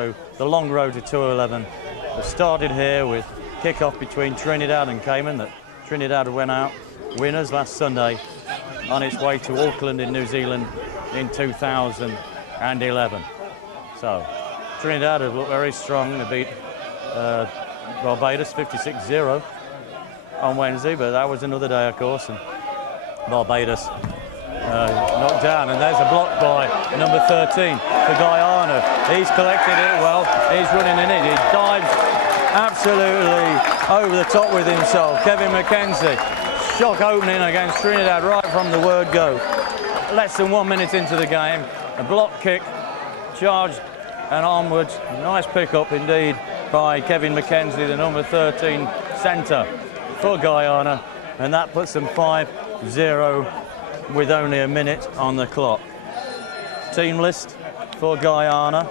So the long road to 211 has started here with kick-off between Trinidad and Cayman. That Trinidad went out winners last Sunday on its way to Auckland in New Zealand in 2011. So Trinidad have looked very strong. They beat Barbados 56-0 on Wednesday, but that was another day, of course, and Barbados knocked down. And there's a block by number 13 for Guyana. He's collected it well. He's running in it. He dives absolutely over the top with himself. Kevin McKenzie, shock opening against Trinidad right from the word go. Less than 1 minute into the game, a block kick, charge and onwards. Nice pick-up indeed by Kevin McKenzie, the number 13 centre for Guyana, and that puts them 5-0 with only a minute on the clock. Team list for Guyana: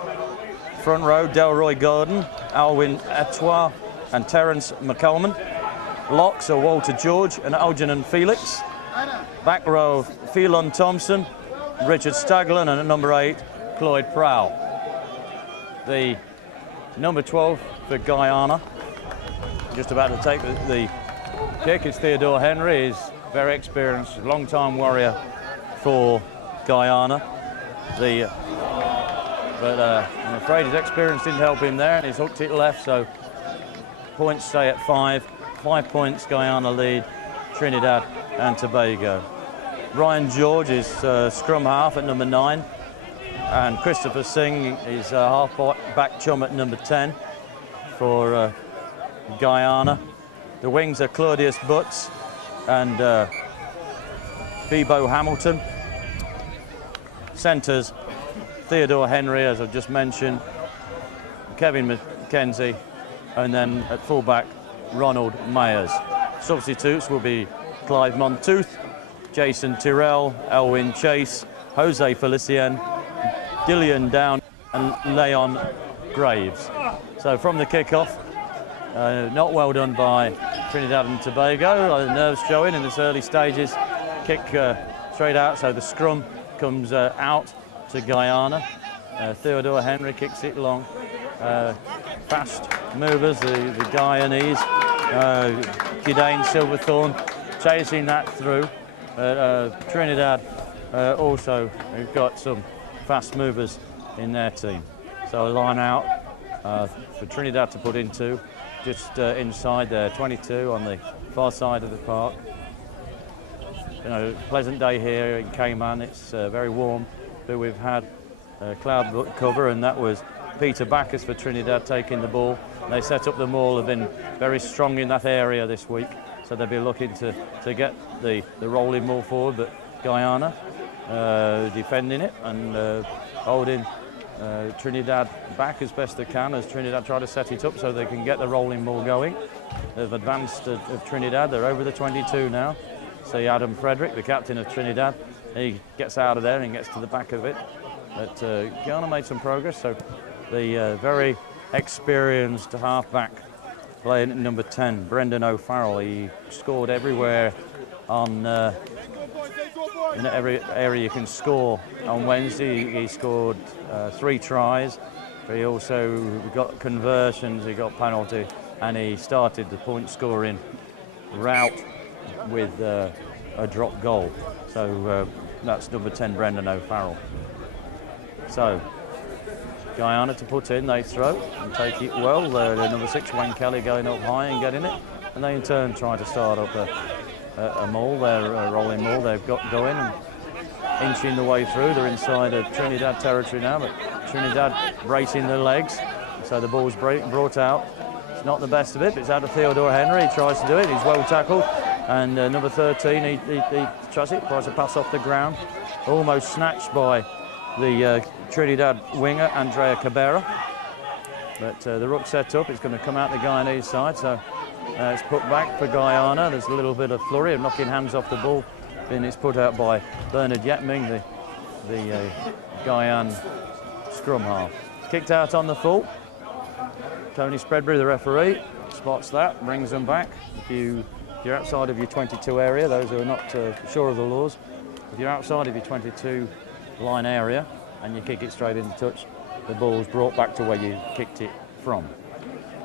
front row, Delroy Gordon, Alwyn Etoile and Terence McCalman. Locks are Walter George and Algernon Felix. Back row, Phelan Thompson, Richard Staglan, and at number 8, Cloyd Prowl. The number 12 for Guyana, just about to take the kick, is Theodore Henry. He's very experienced, long-time warrior for Guyana. But I'm afraid his experience didn't help him there, and he's hooked it left, so points stay at 5. 5 points Guyana lead Trinidad and Tobago. Ryan George is scrum half at number 9, and Christopher Singh is half-back chum at number 10 for Guyana. The wings are Claudius Butts and Bebo Hamilton. Centres, Theodore Henry, as I've just mentioned, Kevin McKenzie, and then at fullback, Ronald Mayers. Substitutes will be Clive Montooth, Jason Tyrrell, Elwyn Chase, Jose Felicien, Dillian Down and Leon Graves. So from the kick-off, not well done by Trinidad and Tobago. Nerves showing in this early stages. Kick straight out, so the scrum comes out to Guyana. Theodore Henry kicks it long. Fast movers, the Guyanese. Kidane Silverthorne chasing that through. Trinidad also have got some fast movers in their team. So a line out for Trinidad to put into, just inside their 22 on the far side of the park. You know, pleasant day here in Cayman. It's very warm, but we've had cloud cover, and that was Peter Backus for Trinidad taking the ball. They set up the maul, have been very strong in that area this week, so they'll be looking to get the rolling maul forward, but Guyana defending it and holding Trinidad back as best they can as Trinidad try to set it up so they can get the rolling maul going. They've advanced of Trinidad, they're over the 22 now. See Adam Frederick, the captain of Trinidad, he gets out of there and gets to the back of it. But Guyana made some progress, so the very experienced half-back playing at number 10, Brendan O'Farrell. He scored everywhere on in every area you can score on Wednesday. He scored 3 tries. He also got conversions, he got penalty, and he started the point scoring route with a drop goal. So that's number 10, Brendan O'Farrell. So Guyana to put in, they throw and take it well. The number 6, Wayne Kelly, going up high and getting it. And they in turn try to start up a maul, their rolling maul they've got going and inching the way through. They're inside of Trinidad territory now, but Trinidad bracing their legs. So the ball's brought out. It's not the best of it, but it's out of Theodore Henry. He tries to do it, he's well tackled. And number 13, he tries to pass off the ground. Almost snatched by the Trinidad winger, Andrea Cabrera. But the ruck set up, it's going to come out the Guyanese side, so it's put back for Guyana. There's a little bit of flurry of knocking hands off the ball, and it's put out by Bernard Yetming, the Guyana scrum half. Kicked out on the full. Tony Spreadbury, the referee, spots that, brings them back. If you're outside of your 22 area, those who are not sure of the laws, if you're outside of your 22 line area and you kick it straight into touch, the ball's brought back to where you kicked it from.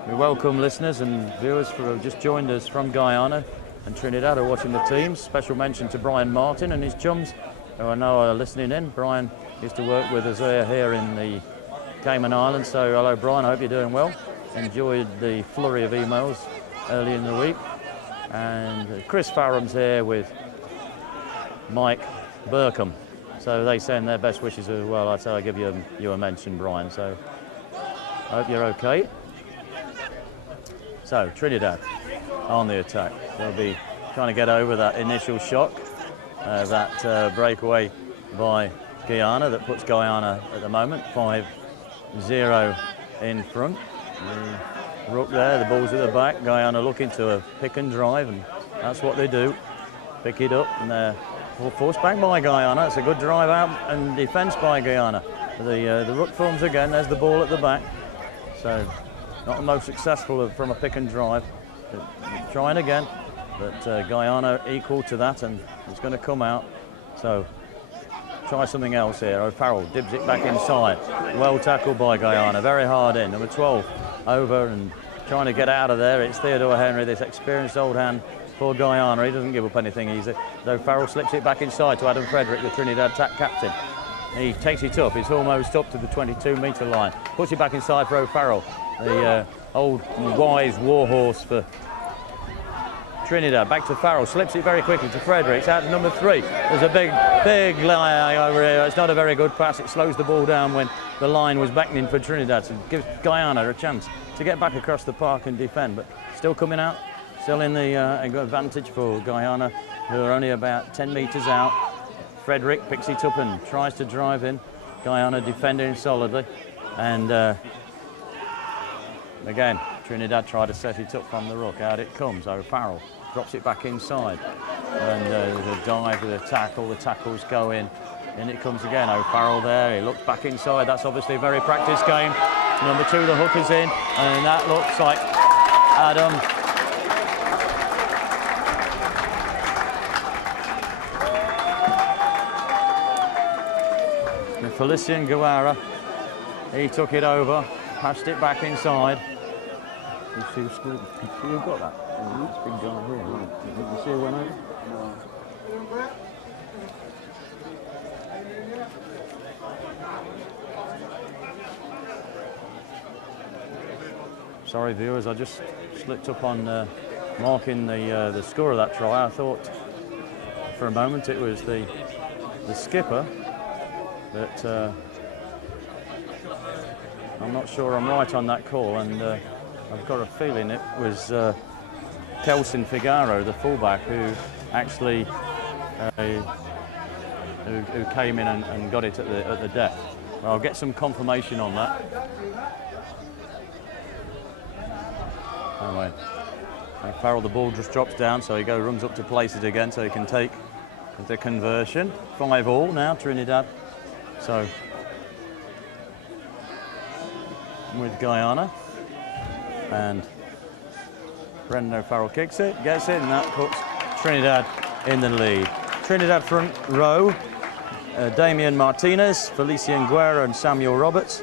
We welcome listeners and viewers who have just joined us from Guyana and Trinidad are watching the teams. Special mention to Brian Martin and his chums, who I know are listening in. Brian used to work with us here in the Cayman Islands, so hello Brian, I hope you're doing well. Enjoyed the flurry of emails early in the week. And Chris Farram's here with Mike Burkham, so they send their best wishes as well. I say I give you a mention, Brian, so I hope you're okay. So Trinidad on the attack. They'll be trying to get over that initial shock, that breakaway by Guyana that puts Guyana at the moment 5-0 in front. The rook there, the ball's at the back. Guyana looking to a pick and drive, and that's what they do. Pick it up, and they're forced back by Guyana. It's a good drive out and defence by Guyana. The rook forms again. There's the ball at the back. So not the most successful from a pick and drive. Trying again, but Guyana equal to that, and it's going to come out. So try something else here. O'Farrell dibs it back inside. Well tackled by Guyana. Very hard in. Number 12 over and trying to get out of there. It's Theodore Henry, this experienced old hand for Guyana. He doesn't give up anything easy. O'Farrell slips it back inside to Adam Frederick, the Trinidad captain. He takes it up. It's almost up to the 22-metre line. Puts it back inside for O'Farrell, the old wise warhorse for Trinidad. Back to Farrell, slips it very quickly to Fredericks, out to number 3. There's a big lie over here. It's not a very good pass. It slows the ball down when the line was beckoning for Trinidad. So it gives Guyana a chance to get back across the park and defend, but still coming out, still in the advantage for Guyana, who are only about 10 metres out. Frederick picks it up and tries to drive in. Guyana defending solidly, and again Trinidad try to set it up from the rook. Out it comes. O'Farrell drops it back inside, and the dive with the tackle. The tackles go in. In it comes again. O'Farrell there. He looks back inside. That's obviously a very practiced game. Number 2, the hook is in, and that looks like Adam. Felician Guevara. He took it over, passed it back inside. You see who got that? It's been gone here, right? Did you see who went over? No. Sorry viewers, I just slipped up on marking the score of that try. I thought for a moment it was the skipper, but I'm not sure I'm right on that call, and I've got a feeling it was Kelson Figaro, the fullback, who actually who came in and got it at the death. Well, I'll get some confirmation on that. Anyway, Farrell, the ball just drops down, so he runs up to place it again, so he can take the conversion. 5-all now, Trinidad. So with Guyana, and Brendan O'Farrell kicks it, gets it, and that puts Trinidad in the lead. Trinidad front row, Damian Martinez, Felician Guerra and Samuel Roberts.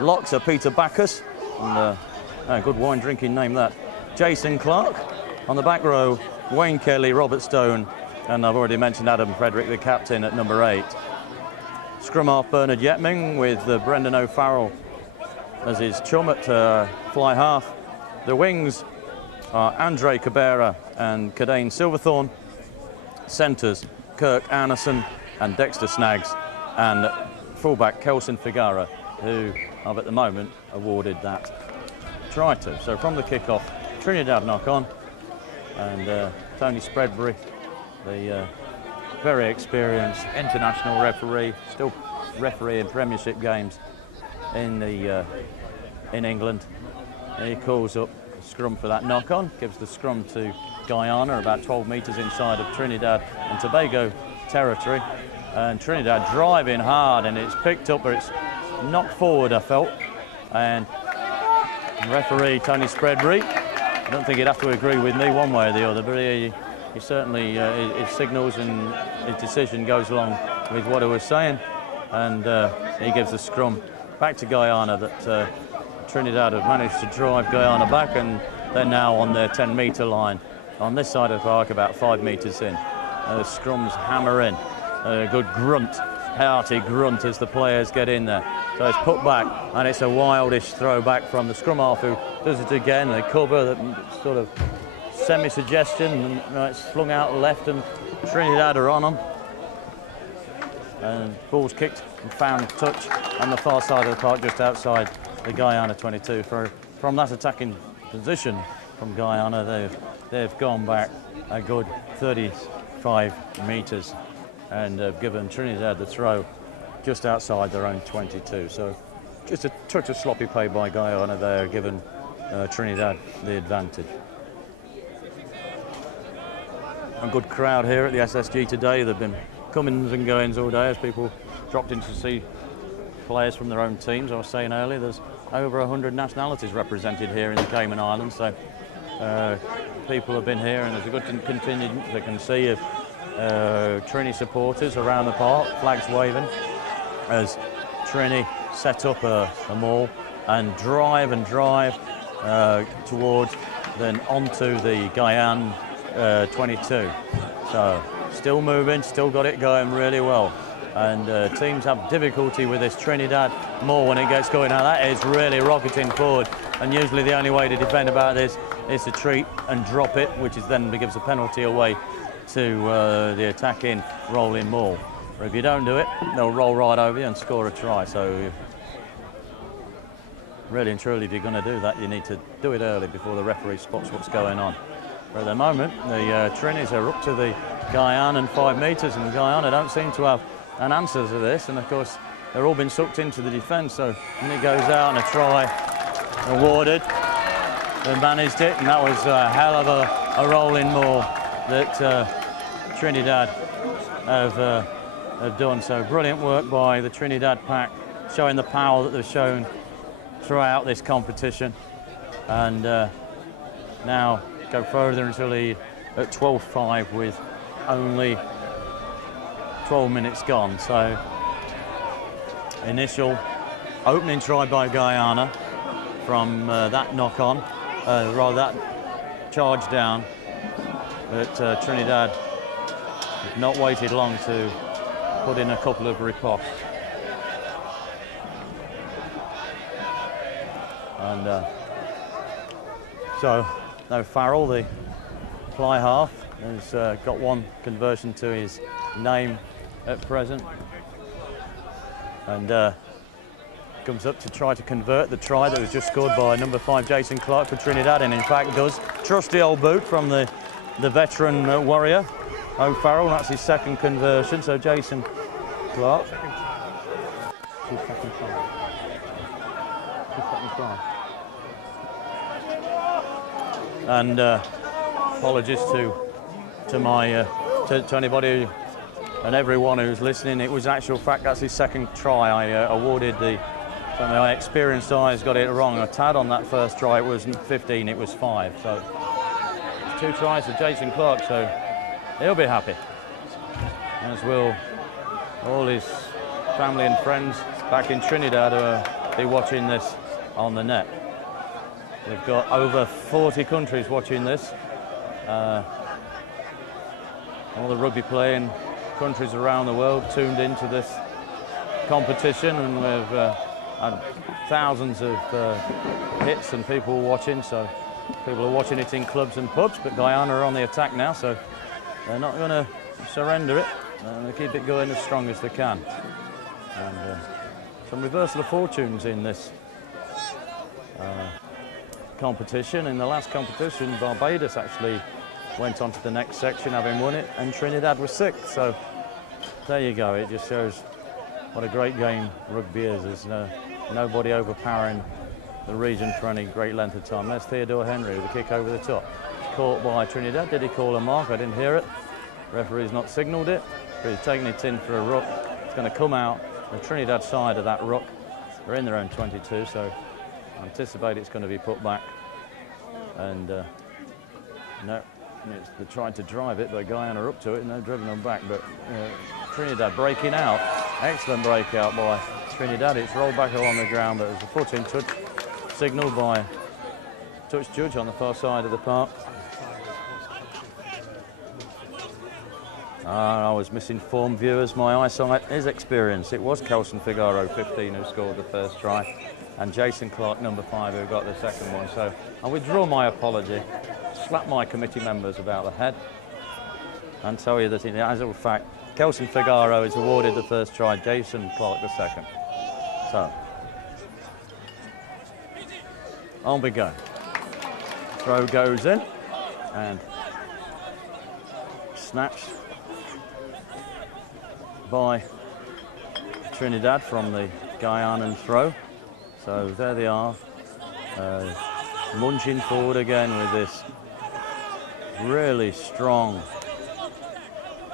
Locks are Peter Bacchus, and good wine drinking name that. Jason Clark. On the back row, Wayne Kelly, Robert Stone, and I've already mentioned Adam Frederick, the captain, at number 8. Scrum half Bernard Yetming with Brendan O'Farrell as his chum at fly half. The wings are Andre Cabrera and Cadane Silverthorne. Centres, Kirk Anderson and Dexter Snaggs. And fullback Kelson Figaro, who I've at the moment awarded that try to. So from the kick-off, Trinidad knock on, and Tony Spreadbury, the very experienced international referee, still refereeing Premiership games in England. He calls up a scrum for that knock-on, gives the scrum to Guyana, about 12 metres inside of Trinidad and Tobago territory. And Trinidad driving hard, and it's picked up, but it's knocked forward, I felt. And referee Tony Spreadbury, I don't think he'd have to agree with me one way or the other, but he certainly, his signals and his decision goes along with what I was saying, and he gives the scrum back to Guyana that Trinidad have managed to drive Guyana back, and they're now on their 10-metre line. On this side of the park, about 5 metres in. Scrums hammer in. A good grunt, hearty grunt as the players get in there. So it's put back, and it's a wildish throw back from the scrum half, who does it again. They cover that sort of semi-suggestion, and it's flung out left, and Trinidad are on them. And ball's kicked and found touch on the far side of the park, just outside the Guyana 22. From that attacking position from Guyana, they've gone back a good 35 metres and have given Trinidad the throw just outside their own 22. So just a touch of sloppy play by Guyana there, giving Trinidad the advantage. A good crowd here at the SSG today. They've been comings and goings all day as people dropped in to see players from their own teams. I was saying earlier, there's over 100 nationalities represented here in the Cayman Islands, so people have been here, and there's a good contingent, they can see, of Trini supporters around the park, flags waving, as Trini set up a maul and drive towards, then onto the Guyana 22. So still moving, still got it going really well. And teams have difficulty with this Trinidad maul when it gets going. Now that is really rocketing forward, and usually the only way to defend about this is to treat and drop it, which is then gives a penalty away to the attacking rolling maul. Or if you don't do it, they'll roll right over you and score a try. So really and truly, if you're going to do that, you need to do it early before the referee spots what's going on. But at the moment, the Trinis are up to the Guyana 5 metres, and Guyana don't seem to have an answer to this. And of course, they're all been sucked into the defence. So when it goes out and a try awarded, they managed it, and that was a hell of a rolling maul that Trinidad have done. So brilliant work by the Trinidad pack, showing the power that they've shown throughout this competition, and now go further into the lead at 12-5 with only 12 minutes gone. So initial opening try by Guyana from that knock-on, rather that charge down, but Trinidad have not waited long to put in a couple of ripoffs. And so now Farrell, the fly half, has got one conversion to his name at present, and comes up to try to convert the try that was just scored by number 5 Jason Clark for Trinidad, and in fact does. Trusty old boot from the veteran warrior O'Farrell. That's his second conversion. So Jason Clark, his second try. And apologies to my to anybody and everyone who's listening. It was actual fact that's his second try. I awarded my experienced eyes got it wrong a tad on that first try. It wasn't 15, it was 5. So it's 2 tries for Jason Clark, so he'll be happy, as will all his family and friends back in Trinidad who will be watching this on the net. We've got over 40 countries watching this. All the rugby playing countries around the world tuned into this competition, and we've had thousands of hits and people watching. So people are watching it in clubs and pubs, but Guyana are on the attack now, so they're not going to surrender it. They keep it going as strong as they can. And some reversal of fortunes in this competition. In the last competition, Barbados actually went on to the next section having won it, and Trinidad was 6th. So there you go. It just shows what a great game rugby is. There's nobody overpowering the region for any great length of time. There's Theodore Henry with a kick over the top. Caught by Trinidad. Did he call a mark? I didn't hear it. Referee's not signalled it, but he's taking it in for a ruck. It's going to come out the Trinidad side of that ruck. They're in their own 22, so I anticipate it's going to be put back. And no, they're trying to drive it, but Guyana are up to it and they're driven them back. But Trinidad breaking out. Excellent breakout by Trinidad. It's rolled back along the ground, but there's a foot in touch, signalled by touch judge on the far side of the park. I was misinformed, viewers. My eyesight is experienced. It was Kelson Figaro, 15, who scored the first try, and Jason Clark, number 5, who got the second one. So I withdraw my apology, slap my committee members about the head, and tell you that in actual fact, Kelson Figaro is awarded the first try, Jason Clark the second. So, on we go. Throw goes in, and snatched by Trinidad from the Guyanan throw. So there they are, munching forward again with this really strong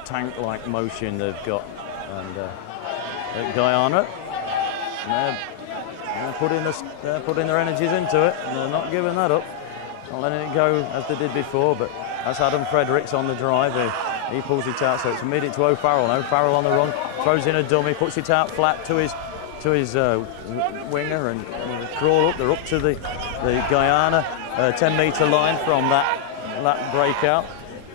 tank-like motion they've got. And at Guyana, they're putting their energies into it, and they're not giving that up, not letting it go as they did before. But that's Adam Fredericks on the drive. He pulls it out, so it's immediate to O'Farrell. O'Farrell on the run, throws in a dummy, puts it out flat to his winger, and crawl up. They're up to the Guyana 10-metre line from that breakout.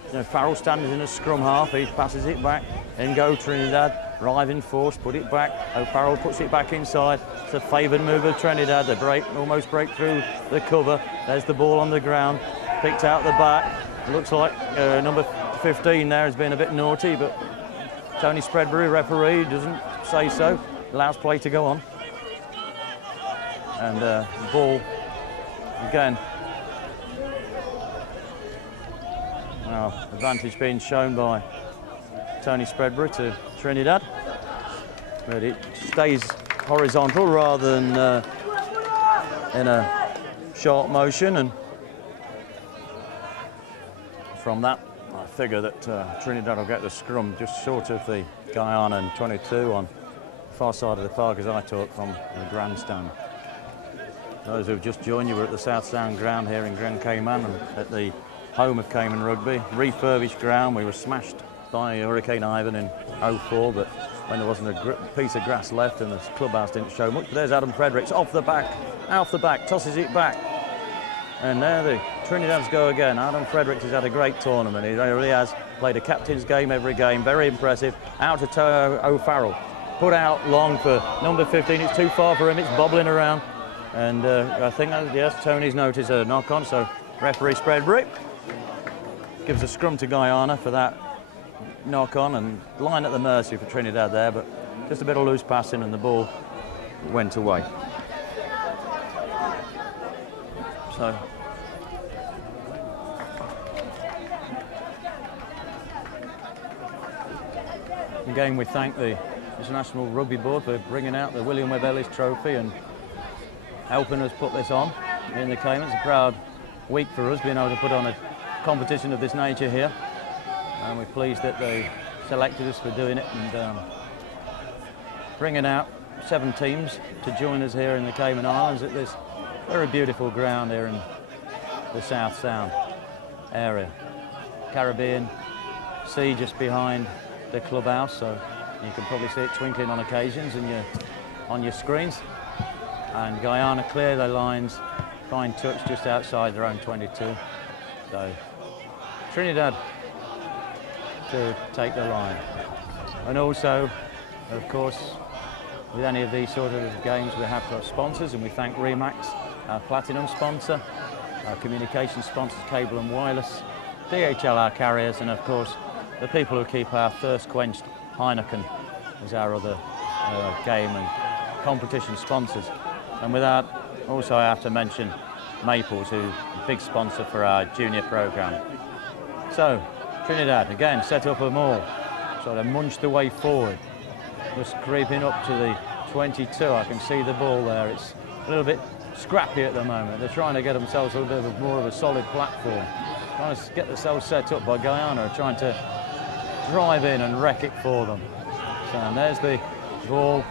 You know, Farrell stands in a scrum half. He passes it back, and go Trinidad, driving force, put it back. O'Farrell puts it back inside. It's a favoured move of Trinidad. They almost break through the cover. There's the ball on the ground, picked out the back. It looks like number 15 there has been a bit naughty, but Tony Spreadbury, referee, doesn't say so, allows play to go on. And the ball again. Now, advantage being shown by Tony Spreadbury to Trinidad, but it stays horizontal rather than in a sharp motion, and from that I figure that Trinidad will get the scrum just short of the Guyana 22 on the far side of the park as I talk from the grandstand. Those who have just joined you, we're at the South Sound ground here in Grand Cayman, and at the home of Cayman Rugby, refurbished ground. We were smashed by Hurricane Ivan in 04, but when there wasn't a piece of grass left and the clubhouse didn't show much. But there's Adam Fredericks off the back, tosses it back. And there the Trinidad's go again. Adam Fredericks has had a great tournament. He really has played a captain's game every game, very impressive. Out to O'Farrell, put out long for number 15. It's too far for him, it's bobbling around. And I think, yes, Tony's noticed a knock on, so referee Spreadbury gives a scrum to Guyana for that knock on, and line at the mercy for Trinidad there, but just a bit of loose passing and the ball went away. So again, we thank the International Rugby Board for bringing out the William Webb Ellis Trophy and helping us put this on in the Cayman. It's a proud week for us being able to put on a competition of this nature here, and we're pleased that they selected us for doing it and bringing out 7 teams to join us here in the Cayman Islands at this very beautiful ground here in the South Sound area. Caribbean Sea just behind the clubhouse, so you can probably see it twinkling on occasions on your screens. And Guyana clear their lines, fine touch just outside their own 22. So Trinidad to take the line. And also, of course, with any of these sort of games, we have got sponsors, and we thank Remax, our platinum sponsor, our communication sponsors, Cable and Wireless, DHL, our carriers, and of course, the people who keep our thirst quenched. Heineken is our other game and competition sponsors. And with that, also I have to mention Maples, who's a big sponsor for our junior program. So, Trinidad, again, set up a maul, sort of munched the way forward, just creeping up to the 22. I can see the ball there. It's a little bit scrappy at the moment. They're trying to get themselves a little bit more of a solid platform, trying to get themselves set up by Guyana, trying to drive in and wreck it for them. So, and there's the ball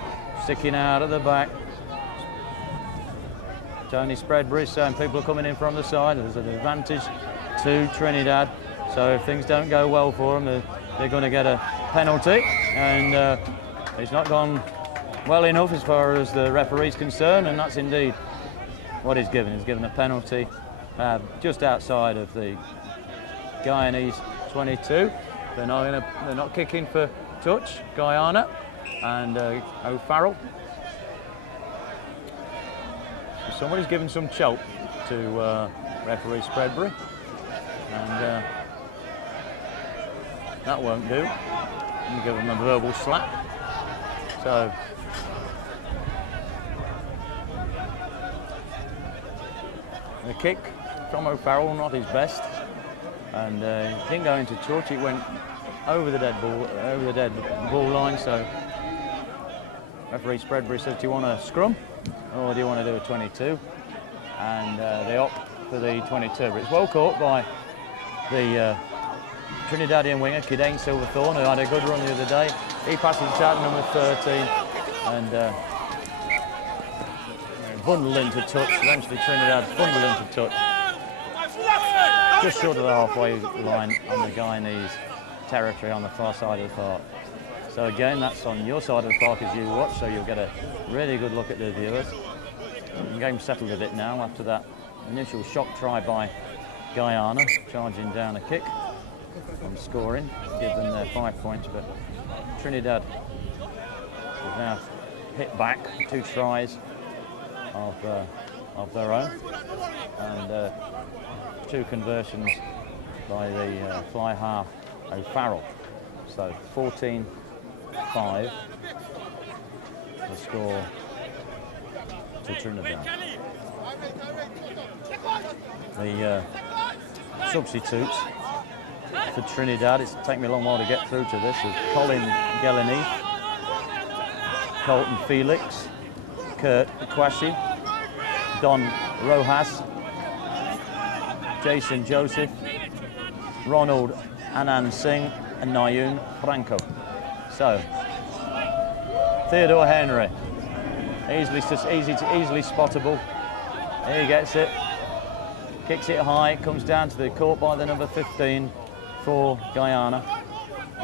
sticking out at the back. Tony Spreadbury saying people are coming in from the side. There's an advantage to Trinidad. So if things don't go well for them, they're going to get a penalty. And it's not gone well enough as far as the referee's concerned, and that's indeed what he's given. He's given a penalty just outside of the Guyanese 22. They're not kicking for touch, Guyana and O'Farrell. Somebody's given some choke to referee Spreadbury, and that won't do. You give him a verbal slap. So the kick from O'Farrell, not his best, and he didn't go into touch. It went over the dead ball line. So referee Spreadbury said, "Do you want a scrum, or do you want to do a 22?" And they opt for the 22. But it's well caught by the Trinidadian winger, Kidane Silverthorne, who had a good run the other day. He passes it out to number 13 and bundled into touch. Eventually Trinidad bundled into touch. Just short of the halfway line on the Guyanese territory on the far side of the park. So again, that's on your side of the park as you watch, so you'll get a really good look at the viewers. The game's settled a bit now after that initial shock try by Guyana, charging down a kick and scoring, give them their 5 points, but Trinidad have now hit back 2 tries of their own, and 2 conversions by the fly half O'Farrell. So 14-5 the score to Trinidad. The substitutes for Trinidad, it's taken me a long while to get through to this, is Colin Gelany, Colton Felix, Kurt Kwasi, Don Rojas, Jason Joseph, Ronald Anand Singh, and Nayun Franco. So, Theodore Henry, easily spottable. Here he gets it, kicks it high, comes down to the court by the number 15 for Guyana,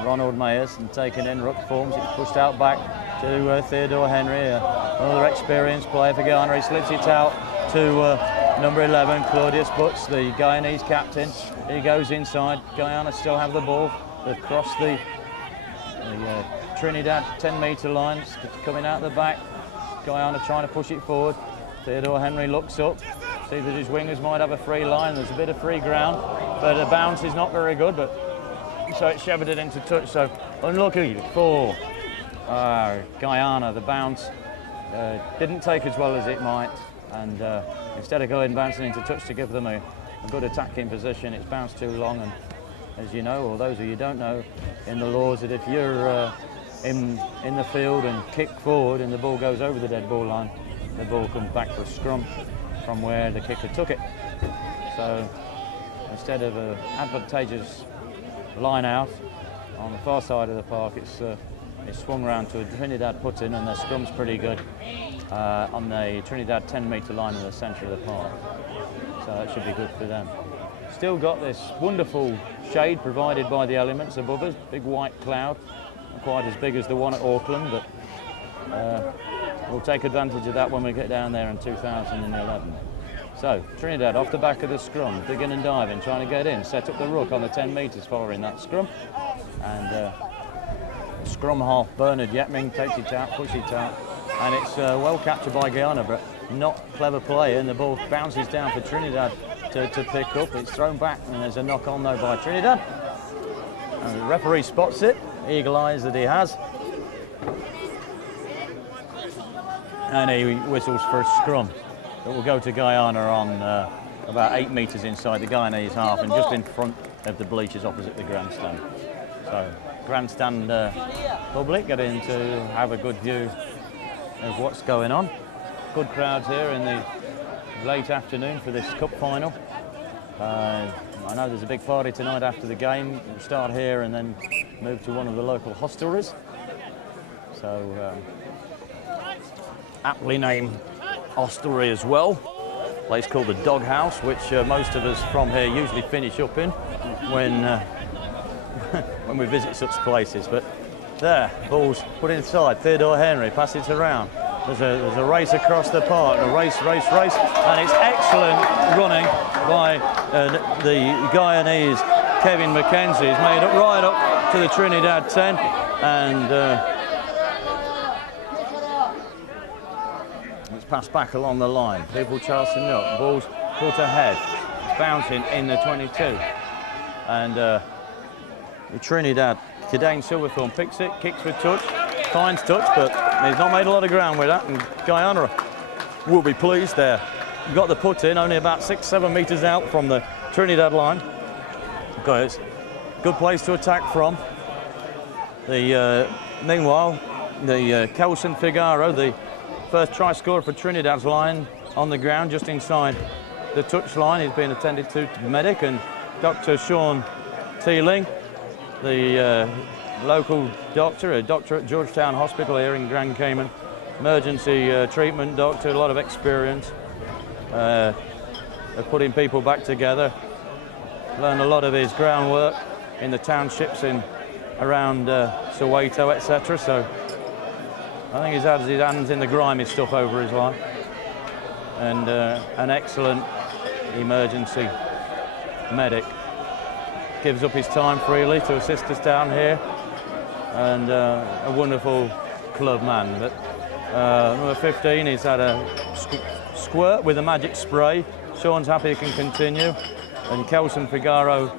Ronald Mayers, and taken in ruck forms. It's pushed out back to Theodore Henry, another experienced player for Guyana. He slips it out to number 11, Claudius Butts, the Guyanese captain. He goes inside. Guyana still have the ball. They've crossed the Trinidad 10-metre lines, coming out the back. Guyana trying to push it forward. Theodore Henry looks up, sees that his wingers might have a free line. There's a bit of free ground, but the bounce is not very good, but so it shepherded into touch. So unlucky for Guyana. The bounce didn't take as well as it might, and instead of going bouncing into touch to give them a good attacking position, it's bounced too long. And as you know, or those of you who don't know, in the laws, that if you're in the field and kick forward and the ball goes over the dead ball line, the ball comes back for a scrum from where the kicker took it. So instead of an advantageous line out on the far side of the park, it's swung round to a Trinidad put-in, and their scrum's pretty good on the Trinidad 10-metre line in the centre of the park. So that should be good for them. Still got this wonderful shade provided by the elements above us, big white cloud, not quite as big as the one at Auckland, but we'll take advantage of that when we get down there in 2011. So Trinidad off the back of the scrum, digging and diving, trying to get in, set up the ruck on the 10 metres following that scrum, and scrum half Bernard Yetming takes it out, pushes it out, and it's well captured by Guyana, but not clever play, and the ball bounces down for Trinidad to pick up. It's thrown back, and there's a knock on though by Trinidad, and the referee spots it, eagle eyes that he has, and he whistles for a scrum that will go to Guyana on about 8 metres inside the Guyanese half and just in front of the bleachers opposite the grandstand. So grandstand public getting to have a good view of what's going on. Good crowds here in the late afternoon for this cup final. I know there's a big party tonight after the game. We'll start here and then move to one of the local hostelries. So aptly named hostelry as well. A place called the Doghouse, which most of us from here usually finish up in when when we visit such places. But There, ball's put inside. Theodore Henry passes it around. There's a race across the park, a race, and it's excellent running by the Guyanese Kevin Mackenzie. He's made it right up to the Trinidad 10, and it's passed back along the line. People Charleston up, ball's put ahead, it's bouncing in the 22, and the Trinidad, Cadane Silverthorne picks it, kicks with touch, finds touch, but he's not made a lot of ground with that, and Guyana will be pleased there. Got the put in, only about 6-7 metres out from the Trinidad line. Okay, it's a good place to attack from. Meanwhile, the Kelson Figaro, the first try scorer for Trinidad's line, on the ground just inside the touch line. He's being attended to medic, and Dr. Sean Teeling, the local doctor, a doctor at Georgetown Hospital here in Grand Cayman, emergency treatment doctor, a lot of experience of putting people back together. Learned a lot of his groundwork in the townships in around Soweto, etc. So I think he's had his hands in the grimy stuff over his life, and an excellent emergency medic. Gives up his time freely to assist us down here, and a wonderful club man. But number 15, he's had a squirt with a magic spray. Sean's happy he can continue, and Kelson Figaro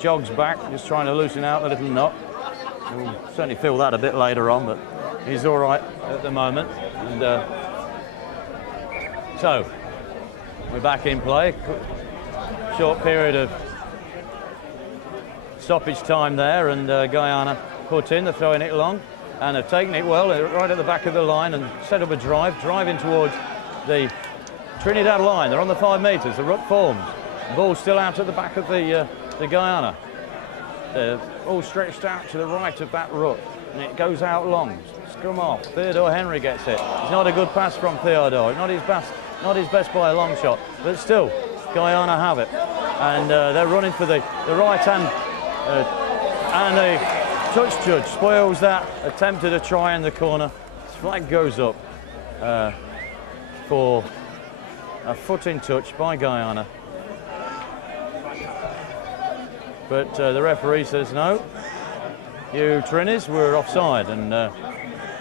jogs back, just trying to loosen out the little knot. We'll certainly feel that a bit later on, but he's all right at the moment. And so we're back in play. Short period of stoppage time there, and Guyana put in, they're throwing it long, and they've taken it well right at the back of the line and set up a driving towards the Trinidad line. They're on the 5 metres, the ruck forms. The ball's still out at the back of the Guyana. They're all stretched out to the right of that ruck, and it goes out long. Scrum off. Theodore Henry gets it. It's not a good pass from Theodore. Not his best by a long shot, but still, Guyana have it, and they're running for the right hand. And the touch judge spoils that, attempted a try in the corner. His flag goes up for a foot in touch by Guyana. But the referee says no, you Trinis were offside, and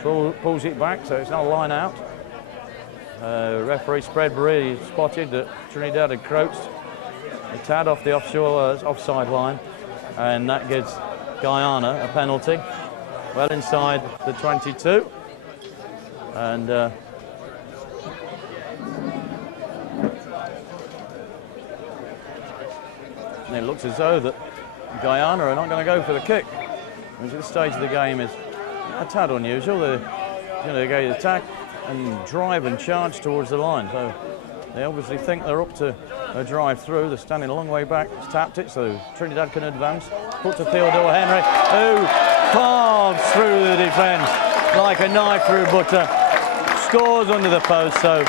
pulls it back, so it's not a line out. Referee Spreadbury spotted that Trinidad had crouched a tad off the offside line, and that gives Guyana a penalty well inside the 22, and it looks as though that Guyana are not going to go for the kick, which at this stage of the game is a tad unusual. They're going to go attack and drive and charge towards the line, so they obviously think they're up to a drive through. They're standing a long way back. It's tapped it, so Trinidad can advance. Put to Theodore Henry, who carves through the defence like a knife through butter. Scores under the post, so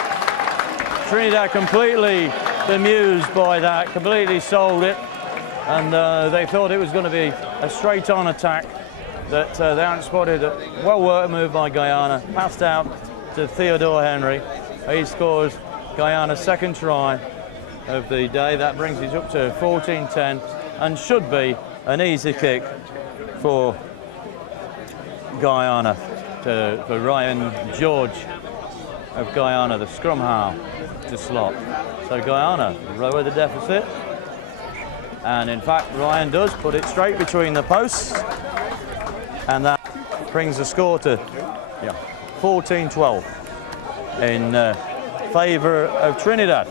Trinidad completely bemused by that, completely sold it, and they thought it was going to be a straight-on attack that they hadn't spotted. A well-worked move by Guyana, passed out to Theodore Henry. He scores Guyana's second try of the day. That brings us up to 14-10, and should be an easy kick for Guyana, for Ryan George of Guyana, the scrum half, to slot. So Guyana lower the deficit, and in fact Ryan does put it straight between the posts, and that brings the score to 14-12 in favour of Trinidad.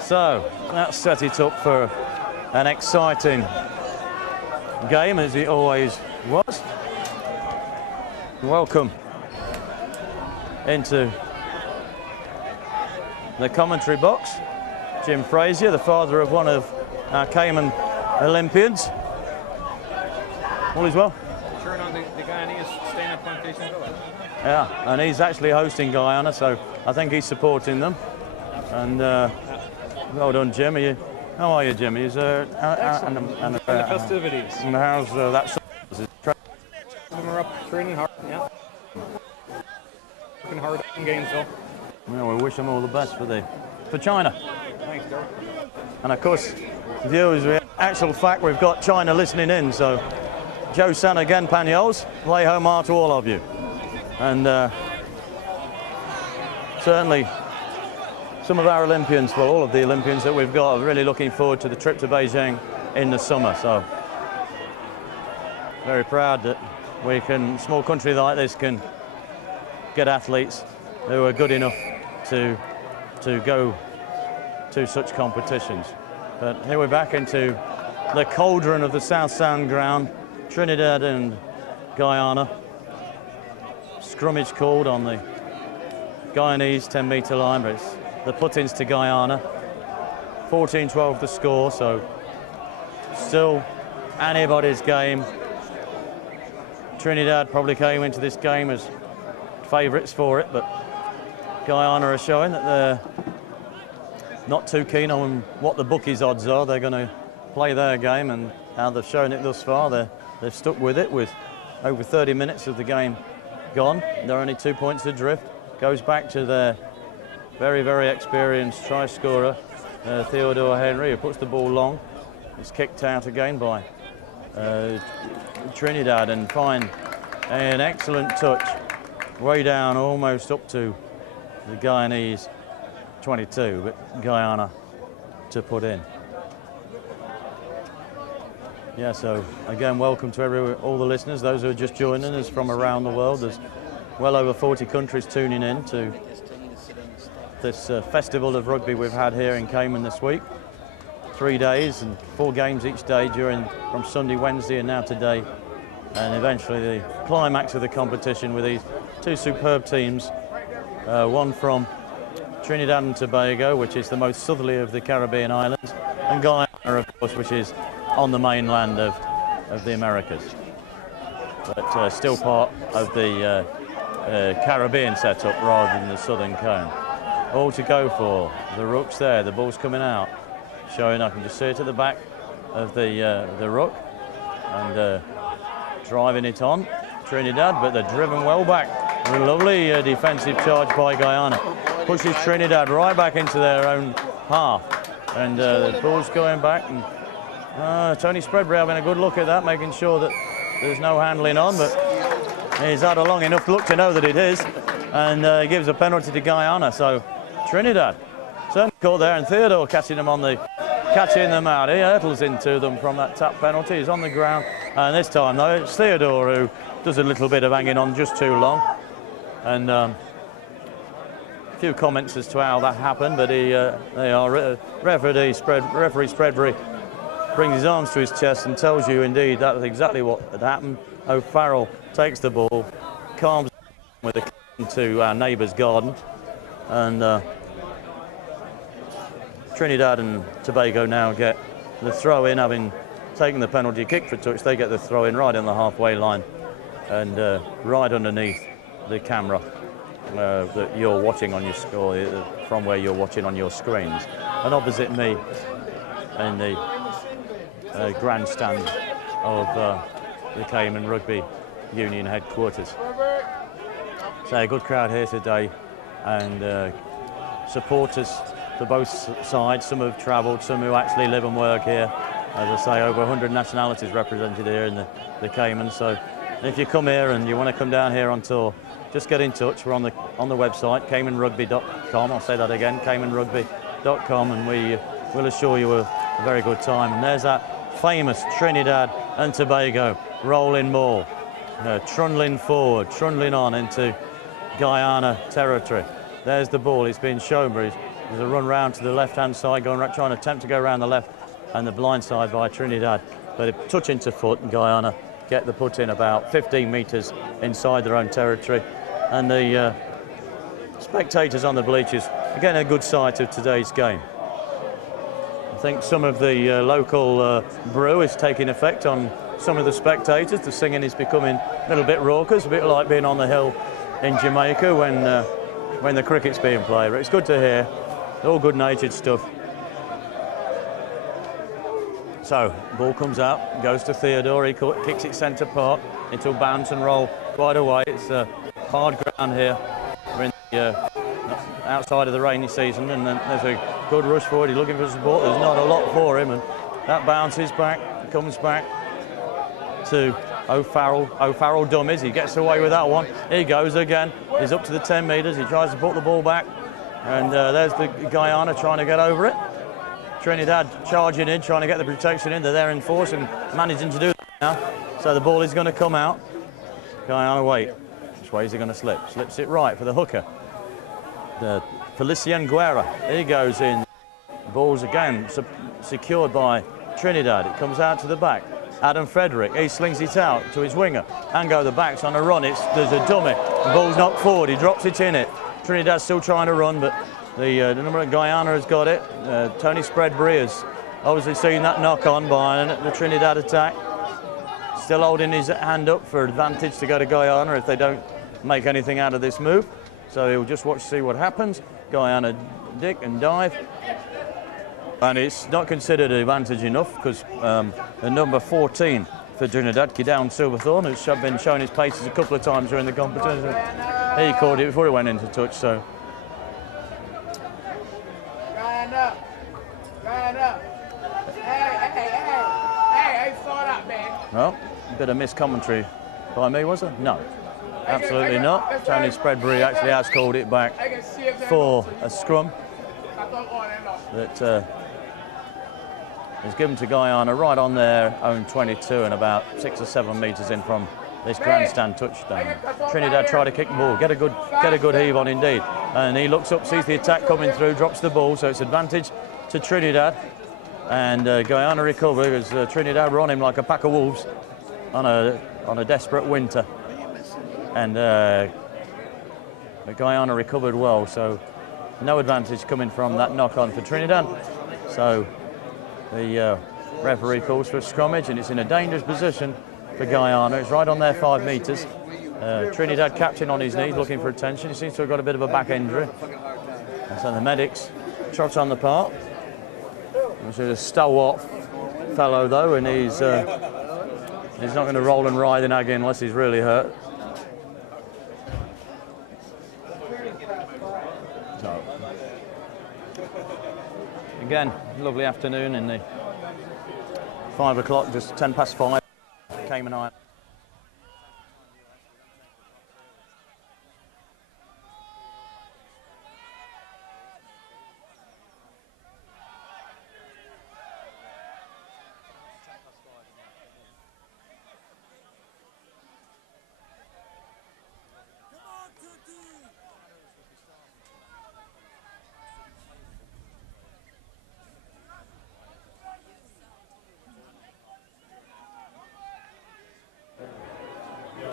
So that set it up for an exciting game, as it always was. Welcome into the commentary box, Jim Frazier, the father of one of our Cayman Olympians. All is well. Sure, no, the Guyanese staying up on facing Villa. Yeah, and he's actually hosting Guyana, so I think he's supporting them. And well done, Jim. How are you, Jim? And the festivities. And how's that? We're up Training hard, yeah. Working hard in Gainesville. Well, we wish them all the best for China. Thanks, Joe. And of course, viewers, actual fact, we've got China listening in, so Joe San again, Pagnols, play home art to all of you. And certainly some of our Olympians, well, all of the Olympians that we've got are really looking forward to the trip to Beijing in the summer. So very proud that we can, small country like this can get athletes who are good enough to go to such competitions. But here we're back into the cauldron of the South Sound ground, Trinidad and Guyana. Scrummage called on the Guyanese 10-metre line, but it's the put-ins to Guyana. 14-12 the score, so still anybody's game. Trinidad probably came into this game as favourites for it, but Guyana are showing that they're not too keen on what the bookies' odds are. They're going to play their game, and how they've shown it thus far, they've stuck with it with over 30 minutes of the game gone. They're only 2 points adrift. Goes back to their very, very experienced try scorer, Theodore Henry, who puts the ball long. It's kicked out again by Trinidad, and find an excellent touch way down, almost up to the Guyanese 22, but Guyana to put in. Yeah, so again, welcome to all the listeners, those who are just joining us from around the world. There's well over 40 countries tuning in to this festival of rugby we've had here in Cayman this week. 3 days and 4 games each day from Sunday, Wednesday, and now today. And eventually the climax of the competition with these 2 superb teams, one from Trinidad and Tobago, which is the most southerly of the Caribbean islands, and Guyana, of course, which is on the mainland of the Americas, but still part of the Caribbean setup rather than the southern cone. All to go for the rooks there. The ball's coming out, showing. I can just see it at the back of the rook, and driving it on Trinidad, but they're driven well back. A lovely defensive charge by Guyana. Pushes Trinidad right back into their own half, and the ball's going back, and Tony Spreadbury having a good look at that, making sure that there's no handling on, but he's had a long enough look to know that it is, and gives a penalty to Guyana. So Trinidad certainly caught there, and Theodore catching them out. He hurtles into them from that tap penalty. He's on the ground, and this time though it's Theodore who does a little bit of hanging on just too long, and a few comments as to how that happened, but referee Spreadbury brings his arms to his chest and tells you indeed that was exactly what had happened. O'Farrell takes the ball, calms with a kick to our neighbour's garden, and Trinidad and Tobago now get the throw in, having taken the penalty kick for touch. They get the throw in right on the halfway line, and right underneath the camera that you're watching on your score, from where you're watching on your screens, and opposite me in the grandstand of the Cayman Rugby Union headquarters. So a good crowd here today, and supporters to both sides. Some have travelled, some who actually live and work here. As I say, over 100 nationalities represented here in the Cayman. So if you come here and you want to come down here on tour, just get in touch. We're on the website, caymanrugby.com. I'll say that again, caymanrugby.com, and we will assure you a very good time. And there's that famous Trinidad and Tobago rolling ball, trundling forward, trundling on into Guyana territory. There's the ball. It's been shown, but there's a run round to the left-hand side, trying to attempt to go around the left and the blind side by Trinidad, but a touch into foot, and Guyana get the put in about 15 metres inside their own territory. And the spectators on the bleachers, again, a good sight of today's game. I think some of the local brew is taking effect on some of the spectators. The singing is becoming a little bit raucous, a bit like being on the hill in Jamaica when the cricket's being played. It's good to hear, all good-natured stuff. So, ball comes out, goes to Theodore, he kicks it centre part, it'll bounce and roll quite a way. It's hard ground here. We're in the, outside of the rainy season, and then there's a good rush forward. He's looking for support. There's not a lot for him, and that bounces back, comes back to O'Farrell. O'Farrell dummies. He gets away with that one. He goes again. He's up to the 10 metres. He tries to put the ball back, and there's the Guyana trying to get over it. Trinidad charging in, trying to get the protection in. They're there in force and managing to do that now. So the ball is going to come out. Guyana, wait. Which way is he going to slip? Slips it right for the hooker. The Felicien Guerra. He goes in. The ball's again secured by Trinidad. It comes out to the back. Adam Frederick, he slings it out to his winger. Ango, the back's on a run. There's a dummy. The ball's knocked forward. He drops it in it. Trinidad's still trying to run, but the number of Guyana has got it. Tony Spreadbury has obviously seen that knock on by the Trinidad attack. Still holding his hand up for advantage to go to Guyana if they don't make anything out of this move. So he'll just watch to see what happens. Guyana dick and dive. And it's not considered an advantage enough because the number 14 for Trinidad, Kidown Silverthorne, who's been showing his paces a couple of times during the competition. He caught it before it went into touch, so. Guyana. Hey, I saw that, man. Well, a bit of missed commentary by me, was there? No, absolutely not. Tony Spreadbury actually has called it back for a scrum that is given to Guyana right on their own 22 and about 6 or 7 metres in from this grandstand touchdown. Trinidad try to kick the ball, get a good heave on indeed, and he looks up, sees the attack coming through, drops the ball, so it's advantage to Trinidad, and Guyana recover as Trinidad were on him like a pack of wolves on a desperate winter, and Guyana recovered well, so no advantage coming from that knock on for Trinidad. So the referee calls for a scrummage, and it's in a dangerous position for Guyana. It's right on their 5 metres. Trinidad captain on his knees looking for attention. He seems to have got a bit of a back injury. And so the medics trot on the part. He's a stalwart fellow though, and he's not going to roll and ride in Aggie unless he's really hurt. So, again, lovely afternoon in the 5 o'clock, just 10 past 5, Cayman Islands.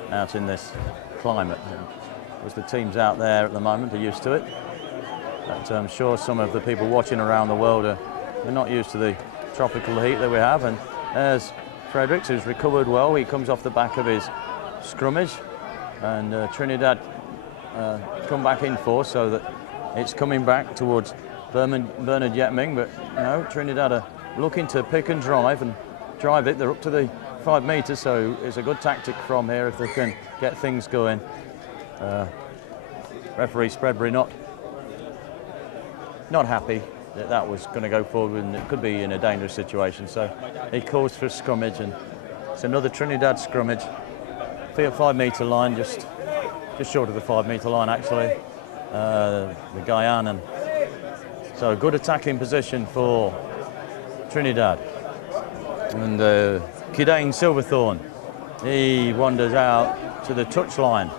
Out in this climate, as the teams out there at the moment are used to it, but I'm sure some of the people watching around the world are not used to the tropical heat that we have. And there's Fredericks, who's recovered well. He comes off the back of his scrummage, and Trinidad come back in force, so that it's coming back towards Bernard Yetming, but no, Trinidad are looking to pick and drive it. They're up to the 5 metres, so it's a good tactic from here if they can get things going. Referee Spreadbury not happy that was going to go forward, and it could be in a dangerous situation, so he calls for a scrummage, and it's another Trinidad scrummage. 5 metre line, just short of the 5 metre line actually, the Guyanan. So a good attacking position for Trinidad. And Kidain Silverthorne, he wanders out to the touchline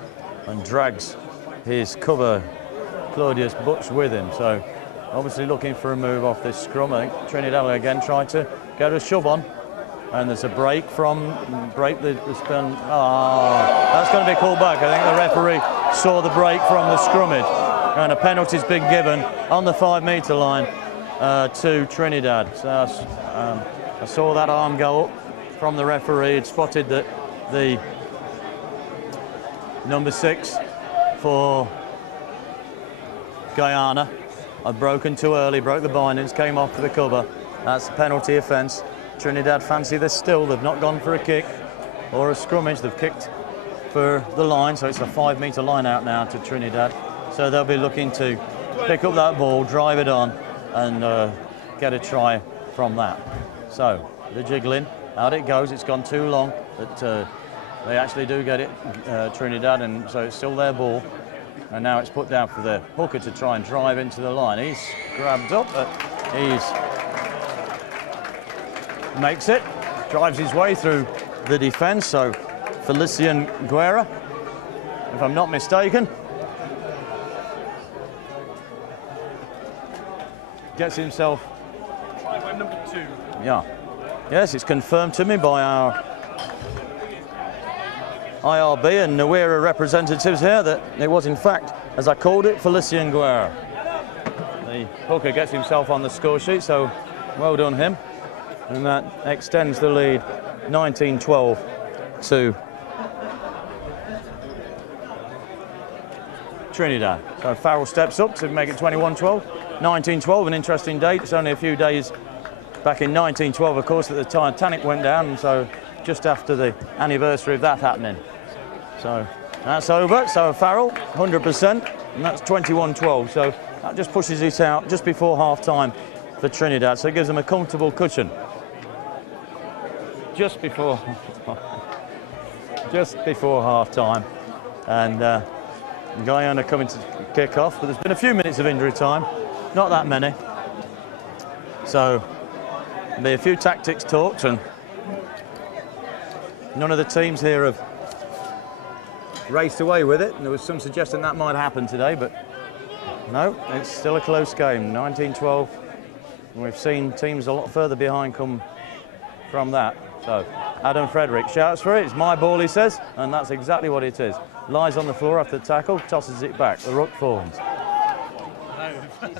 and drags his cover Claudius Butch with him. So obviously looking for a move off this scrum. I think Trinidad again trying to get a shove on, and there's a break the spin. That's going to be called back. I think the referee saw the break from the scrummage, and a penalty's been given on the 5 metre line to Trinidad. So I saw that arm go up from the referee. He'd spotted that the number 6 for Guyana had broken too early, broke the bindings, came off for the cover. That's a penalty offence. Trinidad fancy this still. They've not gone for a kick or a scrummage. They've kicked for the line, so it's a 5 metre line out now to Trinidad. So they'll be looking to pick up that ball, drive it on, and get a try from that. So the jiggling, out it goes. It's gone too long, but they actually do get it, Trinidad, and so it's still their ball. And now it's put down for the hooker to try and drive into the line. He's grabbed up, but he's makes it, drives his way through the defence. So Felician Guerra, if I'm not mistaken, gets himself. Try by number 2. Yeah. Yes, it's confirmed to me by our IRB and Nawira representatives here that it was in fact, as I called it, Felician Guerra. The hooker gets himself on the score sheet, so well done him. And that extends the lead 19-12 to Trinidad. So Farrell steps up to make it 21-12. 19-12, an interesting date. It's only a few days back in 1912, of course, that the Titanic went down, and so just after the anniversary of that happening. So that's over. So Farrell, 100%, and that's 21-12. So that just pushes it out just before half-time for Trinidad. So it gives them a comfortable cushion. Just before half-time. And Guyana coming to kick off, but there's been a few minutes of injury time. Not that many. So there'll be a few tactics talked, and none of the teams here have raced away with it. And there was some suggestion that might happen today, but no, it's still a close game, 19-12. And we've seen teams a lot further behind come from that. So Adam Frederick shouts for it. It's my ball, he says, and that's exactly what it is. Lies on the floor after the tackle, tosses it back. The ruck forms.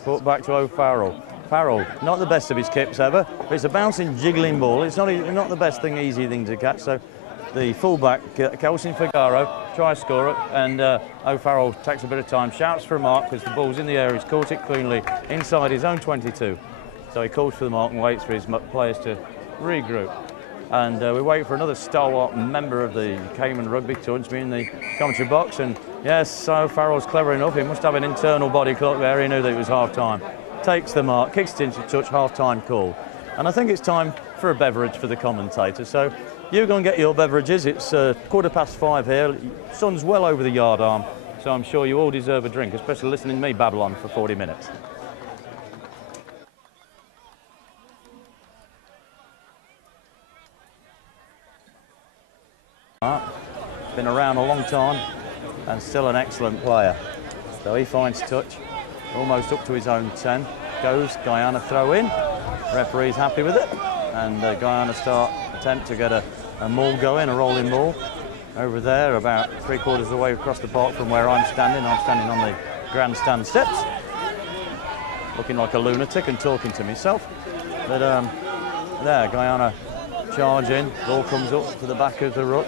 Put back to O'Farrell. Farrell, not the best of his kips ever, but it's a bouncing, jiggling ball. It's not the best thing, easy thing to catch. So the fullback, Kelsin Figaro, tries to score it, and O'Farrell takes a bit of time, shouts for a mark because the ball's in the air. He's caught it cleanly inside his own 22. So he calls for the mark and waits for his players to regroup. And we wait for another stalwart member of the Cayman rugby to be in the commentary box. And yes, so Farrell's clever enough. He must have an internal body clock there. He knew that it was half-time. Takes the mark, kicks it into touch, half-time call. And I think it's time for a beverage for the commentator. So you go and get your beverages. It's 5:15 here. Sun's well over the yard arm. So I'm sure you all deserve a drink, especially listening to me babble on for 40 minutes. Been around a long time and still an excellent player. So he finds touch, almost up to his own 10. Goes, Guyana throw in. Referee's happy with it. And Guyana attempt to get a maul going, a rolling maul. Over there, about 3/4 of the way across the park from where I'm standing. I'm standing on the grandstand steps, looking like a lunatic and talking to myself. But there, Guyana charge in. Ball comes up to the back of the ruck.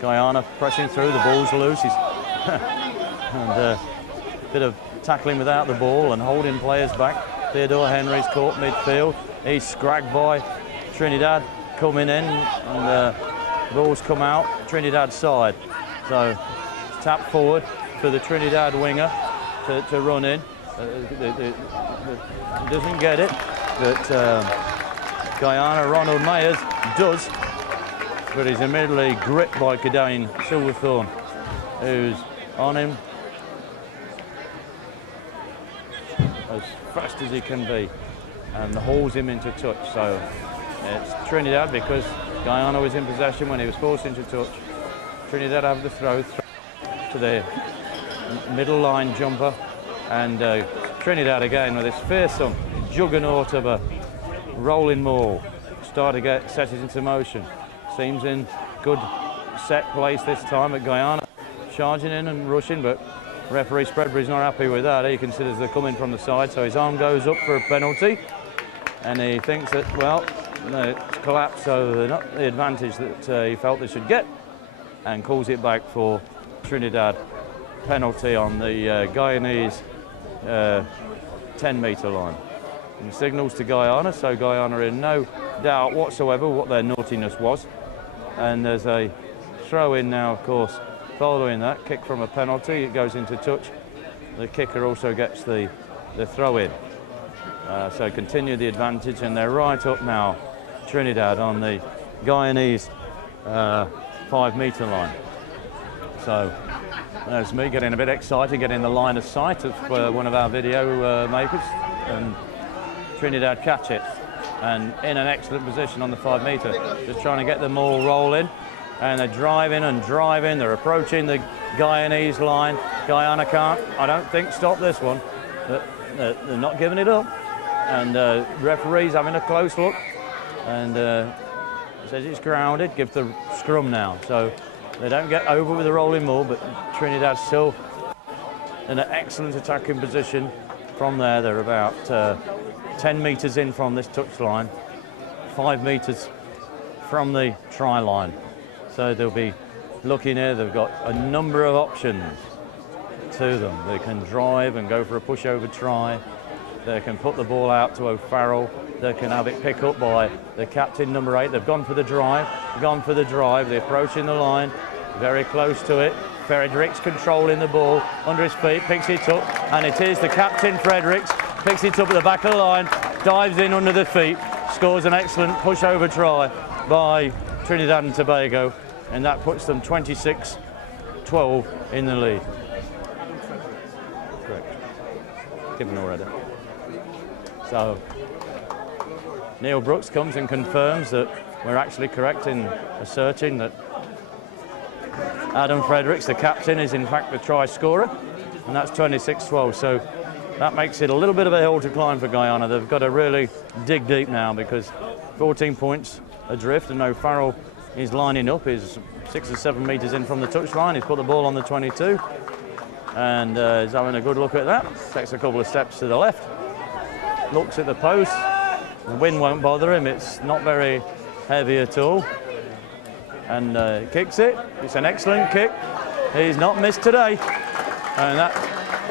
Guyana pressing through, the ball's loose. He's and a bit of tackling without the ball and holding players back. Theodore Henry's caught midfield. He's scragged by Trinidad coming in, and the ball's come out Trinidad side. So tap forward for the Trinidad winger to run in. Doesn't get it, but Guyana, Ronald Mayers does. But he's immediately gripped by Kadain Silverthorne, who's on him as fast as he can be and hauls him into touch. So it's Trinidad, because Guyana was in possession when he was forced into touch. Trinidad have the throw to the middle line jumper, and Trinidad again with this fearsome juggernaut of a rolling maul start to get set it into motion. Seems in good set place this time at Guyana, charging in and rushing, but referee Spreadbury's not happy with that. He considers they're coming from the side, so his arm goes up for a penalty, and he thinks that, well, it's collapsed, so they're not the advantage that he felt they should get, and calls it back for Trinidad. Penalty on the Guyanese 10-metre line. and signals to Guyana, so Guyana are in no doubt whatsoever what their naughtiness was. And there's a throw in now, of course, following that kick from a penalty. It goes into touch. The kicker also gets the throw in. So continue the advantage, and they're right up now, Trinidad, on the Guyanese 5 metre line. So there's me getting a bit excited, getting the line of sight of one of our video makers, and Trinidad catch it, and in an excellent position on the 5 metre, just trying to get them all rolling, and they're driving and driving. They're approaching the Guyanese line. Guyana can't, I don't think, stop this one. They're not giving it up, and referee's having a close look, and says it's grounded. Give the scrum now, so they don't get over with the rolling ball, but Trinidad still in an excellent attacking position from there. They're about 10 metres in from this touch line, 5 metres from the try line. So they'll be looking here. They've got a number of options to them. They can drive and go for a pushover try. They can put the ball out to O'Farrell. They can have it pick up by the captain, number 8. They've gone for the drive. They're approaching the line, very close to it. Fredericks controlling the ball under his feet, picks it up, and it is the captain, Fredericks, picks it up at the back of the line, dives in under the feet, scores an excellent pushover try by Trinidad and Tobago, and that puts them 26-12 in the lead. Correct. Given already. So Neil Brooks comes and confirms that we're actually correct in asserting that Adam Fredericks, the captain, is in fact the try scorer, and that's 26-12. So that makes it a little bit of a hill to climb for Guyana. They've got to really dig deep now, because 14 points adrift, and O'Farrell is lining up. He's 6 or 7 metres in from the touchline. He's put the ball on the 22, and he's having a good look at that. Takes a couple of steps to the left, looks at the post. The wind won't bother him. It's not very heavy at all, and kicks it. It's an excellent kick. He's not missed today, and that's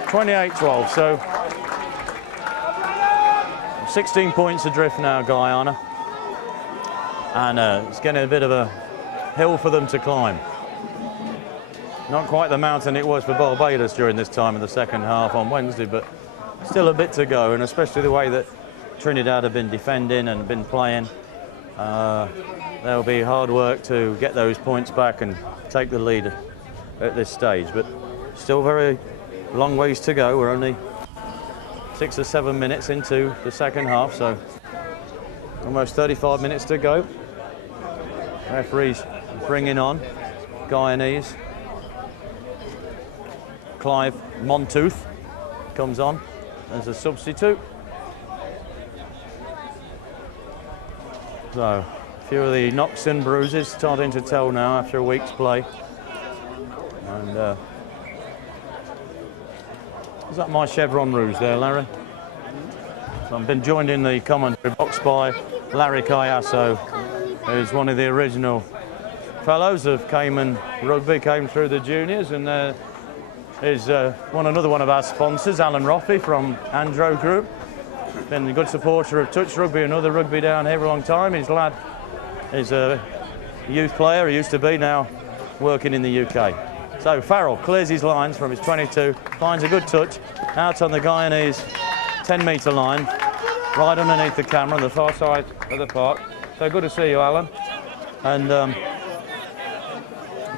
28-12. So 16 points adrift now, Guyana, and it's getting a bit of a hill for them to climb. Not quite the mountain it was for Barbados during this time in the second half on Wednesday, but still a bit to go, and especially the way that Trinidad have been defending and been playing. There'll be hard work to get those points back and take the lead at this stage, but still very long ways to go. We're only 6 or 7 minutes into the second half, so almost 35 minutes to go. Referees bringing on Guyanese. Clive Montooth comes on as a substitute. So a few of the knocks and bruises starting to tell now after a week's play. And is that my chevron rouge there, Larry? So I've been joined in the commentary box by Larry Cayasso, who's one of the original fellows of Cayman Rugby, came through the juniors, and is another one of our sponsors, Alan Roffey from Andro Group. Been a good supporter of touch rugby and other rugby down here for a long time. His lad is a youth player, he used to be, now working in the UK. So Farrell clears his lines from his 22, finds a good touch out on the Guyanese 10-metre line, right underneath the camera on the far side of the park. So good to see you, Alan. And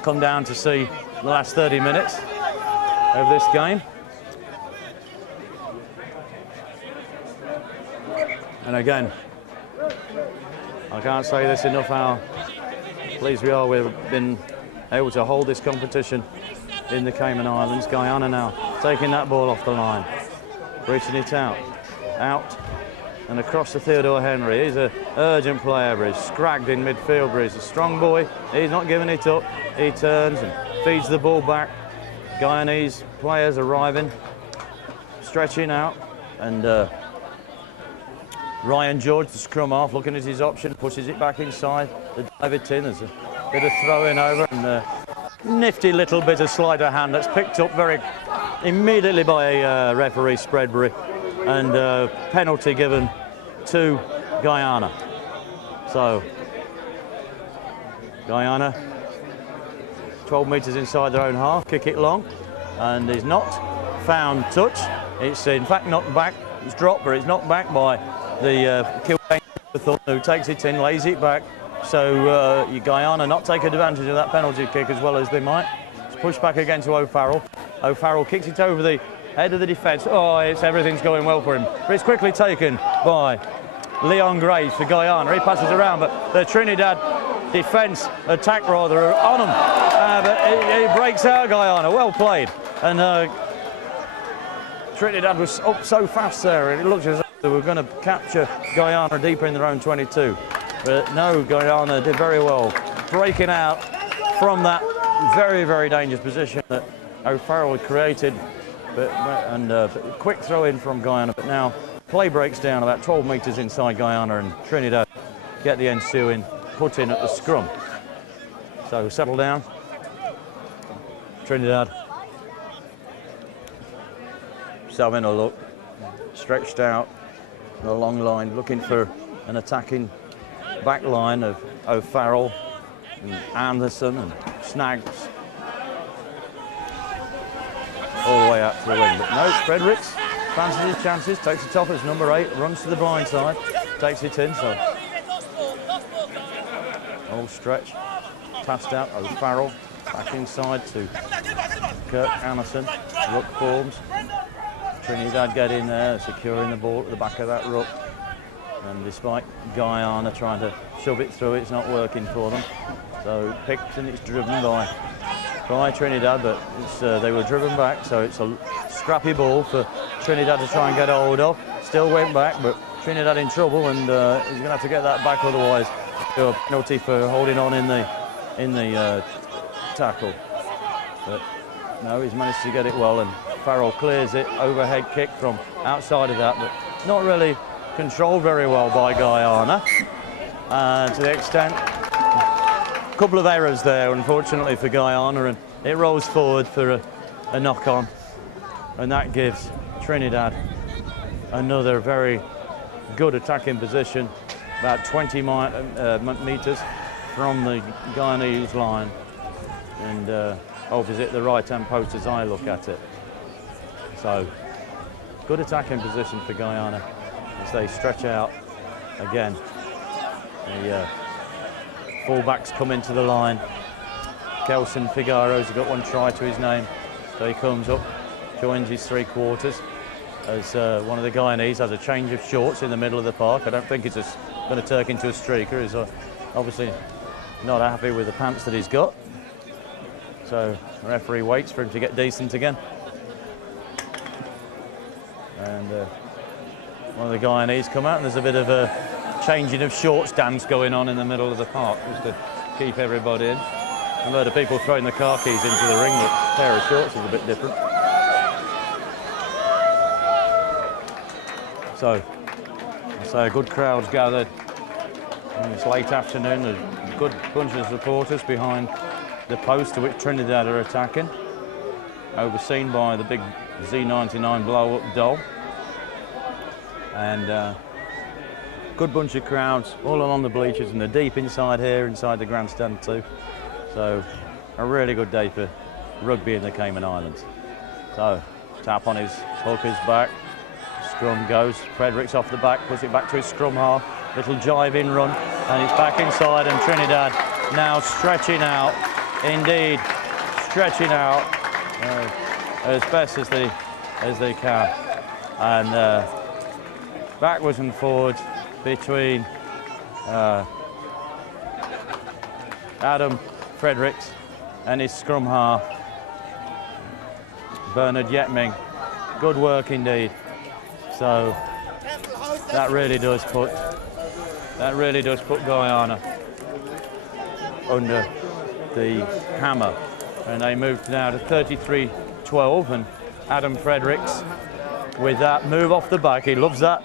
come down to see the last 30 minutes of this game. And again, I can't say this enough how pleased we are. We've been able to hold this competition in the Cayman Islands. Guyana now taking that ball off the line, reaching it out, and across to Theodore Henry. He's an urgent player, but he's scragged in midfield, but he's a strong boy. He's not giving it up. He turns and feeds the ball back. Guyanese players arriving, stretching out, and Ryan George, the scrum half, looking at his option, pushes it back inside the David Tin. There's a bit of throwing over, and a nifty little bit of sleight of hand that's picked up very immediately by referee Spreadbury, and penalty given to Guyana. So Guyana, 12 metres inside their own half, kick it long, and is not found touch. It's in fact knocked back, it's dropped, but it's knocked back by the who takes it in, lays it back. So Guyana not take advantage of that penalty kick as well as they might. It's pushed back again to O'Farrell. O'Farrell kicks it over the head of the defence. Oh, everything's going well for him. But it's quickly taken by Leon Gray for Guyana. He passes around, but the Trinidad defence, attack rather, are on him. But he breaks out Guyana. Well played. And Trinidad was up so fast there, and it looked as though they were going to capture Guyana deeper in their own 22. But no, Guyana did very well, breaking out from that very, very dangerous position that O'Farrell had created. But quick throw in from Guyana, but now play breaks down about 12 metres inside Guyana, and Trinidad get the ensuing put in at the scrum. So settle down. Trinidad just having a look, stretched out the long line, looking for an attacking back line of O'Farrell and Anderson and Snaggs all the way out to the wing. But no, Fredericks fancies his chances, takes it off as number 8, runs to the blind side, takes it in. So all stretch, passed out O'Farrell, back inside to Kirk Anderson, ruck forms. Trinidad get in there, securing the ball at the back of that ruck. And despite Guyana trying to shove it through, it's not working for them. So picked and it's driven by Trinidad, but they were driven back, so it's a scrappy ball for Trinidad to try and get hold of. Still went back, but Trinidad in trouble, and he's going to have to get that back, otherwise do a penalty for holding on in the tackle. But no, he's managed to get it well, and Farrell clears it, overhead kick from outside of that, but not really controlled very well by Guyana, to the extent, a couple of errors there unfortunately for Guyana, and it rolls forward for a knock-on, and that gives Trinidad another very good attacking position about 20 metres from the Guyanese line, and opposite the right-hand post as I look at it. So good attacking position for Guyana as they stretch out again. The fullbacks come into the line. Kelson Figaro's got one try to his name, so he comes up, joins his three quarters as one of the Guyanese has a change of shorts in the middle of the park. I don't think it's going to turn into a streaker. He's obviously not happy with the pants that he's got, so the referee waits for him to get decent again. And one of the Guyanese come out, and there's a bit of a changing of shorts dance going on in the middle of the park, just to keep everybody in. A load of people throwing the car keys into the ring, but a pair of shorts is a bit different. So a good crowd's gathered in this late afternoon. There's a good bunch of supporters behind the post to which Trinidad are attacking, overseen by the big Z99 blow-up doll. And good bunch of crowds all along the bleachers, and they're deep inside here, inside the grandstand too. So a really good day for rugby in the Cayman Islands. So tap on his hooker's back, scrum goes, Fredericks off the back, puts it back to his scrum half, little jive in run, and it's back inside, and Trinidad now stretching out, indeed stretching out as best as they can, and backwards and forwards between Adam Fredericks and his scrum half, Bernard Yetming. Good work indeed. So that really does put Guyana under the hammer, and they moved now to 33-12, and Adam Fredericks with that move off the back, he loves that,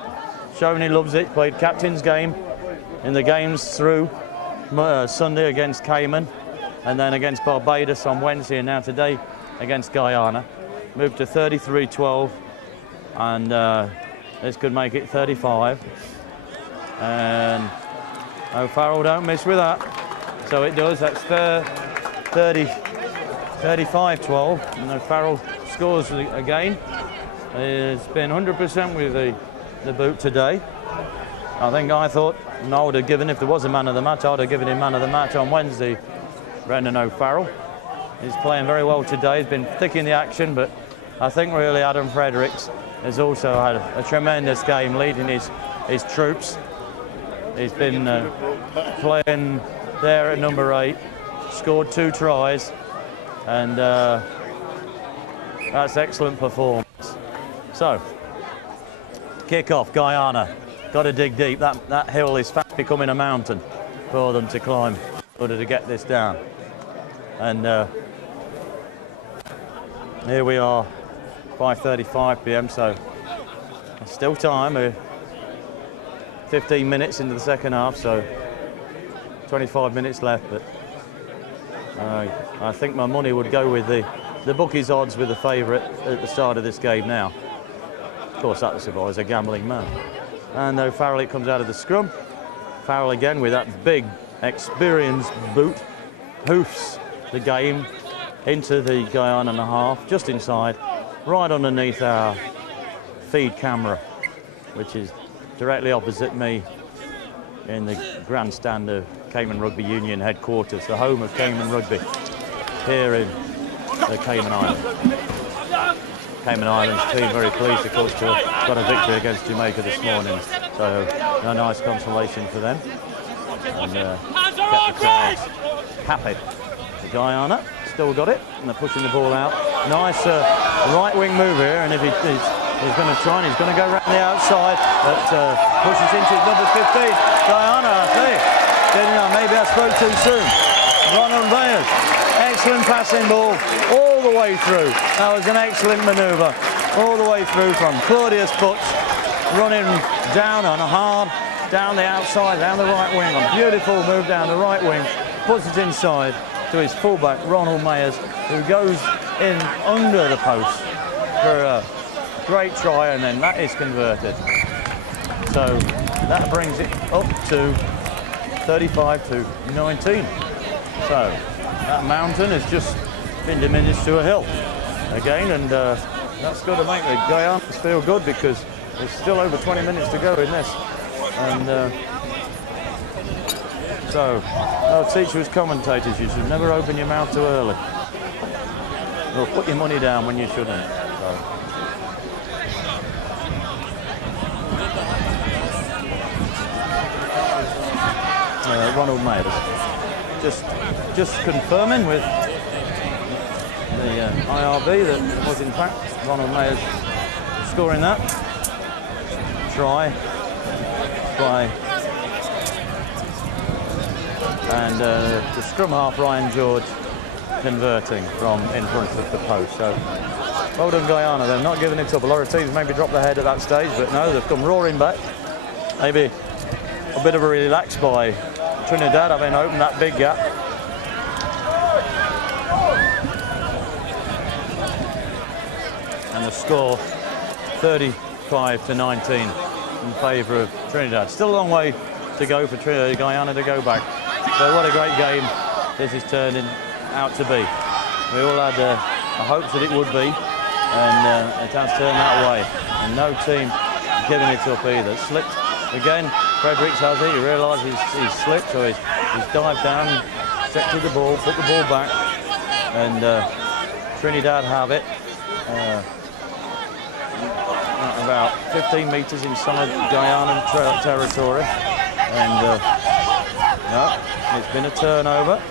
showing he loves it. Played captain's game in the games through Sunday against Cayman, and then against Barbados on Wednesday, and now today against Guyana. Moved to 33-12, and this could make it 35. And O'Farrell don't miss with that. So it does, that's 35-12. And O'Farrell scores again. He's been 100% with the boot today. I thought I would have given, if there was a man of the match, I would have given him man of the match on Wednesday, Brendan O'Farrell. He's playing very well today. He's been thick in the action, but I think really Adam Fredericks has also had a tremendous game leading his troops. He's been playing there at number 8, scored 2 tries, and that's excellent performance. So, kick off, Guyana. Got to dig deep. That hill is fast becoming a mountain for them to climb in order to get this down. And here we are, 5:35 p.m. So still time. 15 minutes into the second half, so 25 minutes left. But I think my money would go with the bookies' odds with the favourite at the start of this game now. Of course, that's if I was a gambling man. And though Farrell comes out of the scrum, Farrell again with that big experienced boot, hoofs the game into the Guyana half, just inside, right underneath our feed camera, which is directly opposite me in the grandstand of Cayman Rugby Union headquarters, the home of Cayman Rugby here in the Cayman Islands. Cayman Islands team very pleased, of course, to have got a victory against Jamaica this morning, so a nice consolation for them. And kept the crowds happy. The Guyana still got it, and they're pushing the ball out. Nice right wing move here, and if he's going to try, and he's going to go around the outside, but pushes into number 15. Guyana, I think. Maybe I spoke too soon. Ronald Bayers, excellent passing ball all the way through. That was an excellent manoeuvre all the way through from Claudius Butts, running down on a hard, down the outside, down the right wing. A beautiful move down the right wing, puts it inside to his fullback, Ronald Mayers, who goes in under the post for a great try, and then that is converted. So that brings it up to 35-19. So that mountain has just been diminished to a hill again, and that's got to make the Guyanans feel good, because there's still over 20 minutes to go in this. And so, I'll teach you as commentators, you should never open your mouth too early. Or put your money down when you shouldn't. So. Ronald Mayers just confirming with the IRB that it was in fact Ronald Mayers scoring that try by, and the scrum half Ryan George converting from in front of the post. So well done Guyana, they're not giving it up. A lot of teams maybe dropped their head at that stage, but no, they've come roaring back. Maybe a bit of a relax by Trinidad having opened that big gap. And the score 35-19 in favour of Trinidad. Still a long way to go for Guyana to go back. So what a great game this is turning out to be. We all had hopes that it would be, and it has turned that way. And no team giving it up either. Slipped again. Fredericks has it. He realises he's slipped, so he's dived down, sectored the ball, put the ball back, and Trinidad have it. About 15 metres inside Guyana territory, and no, it's been a turnover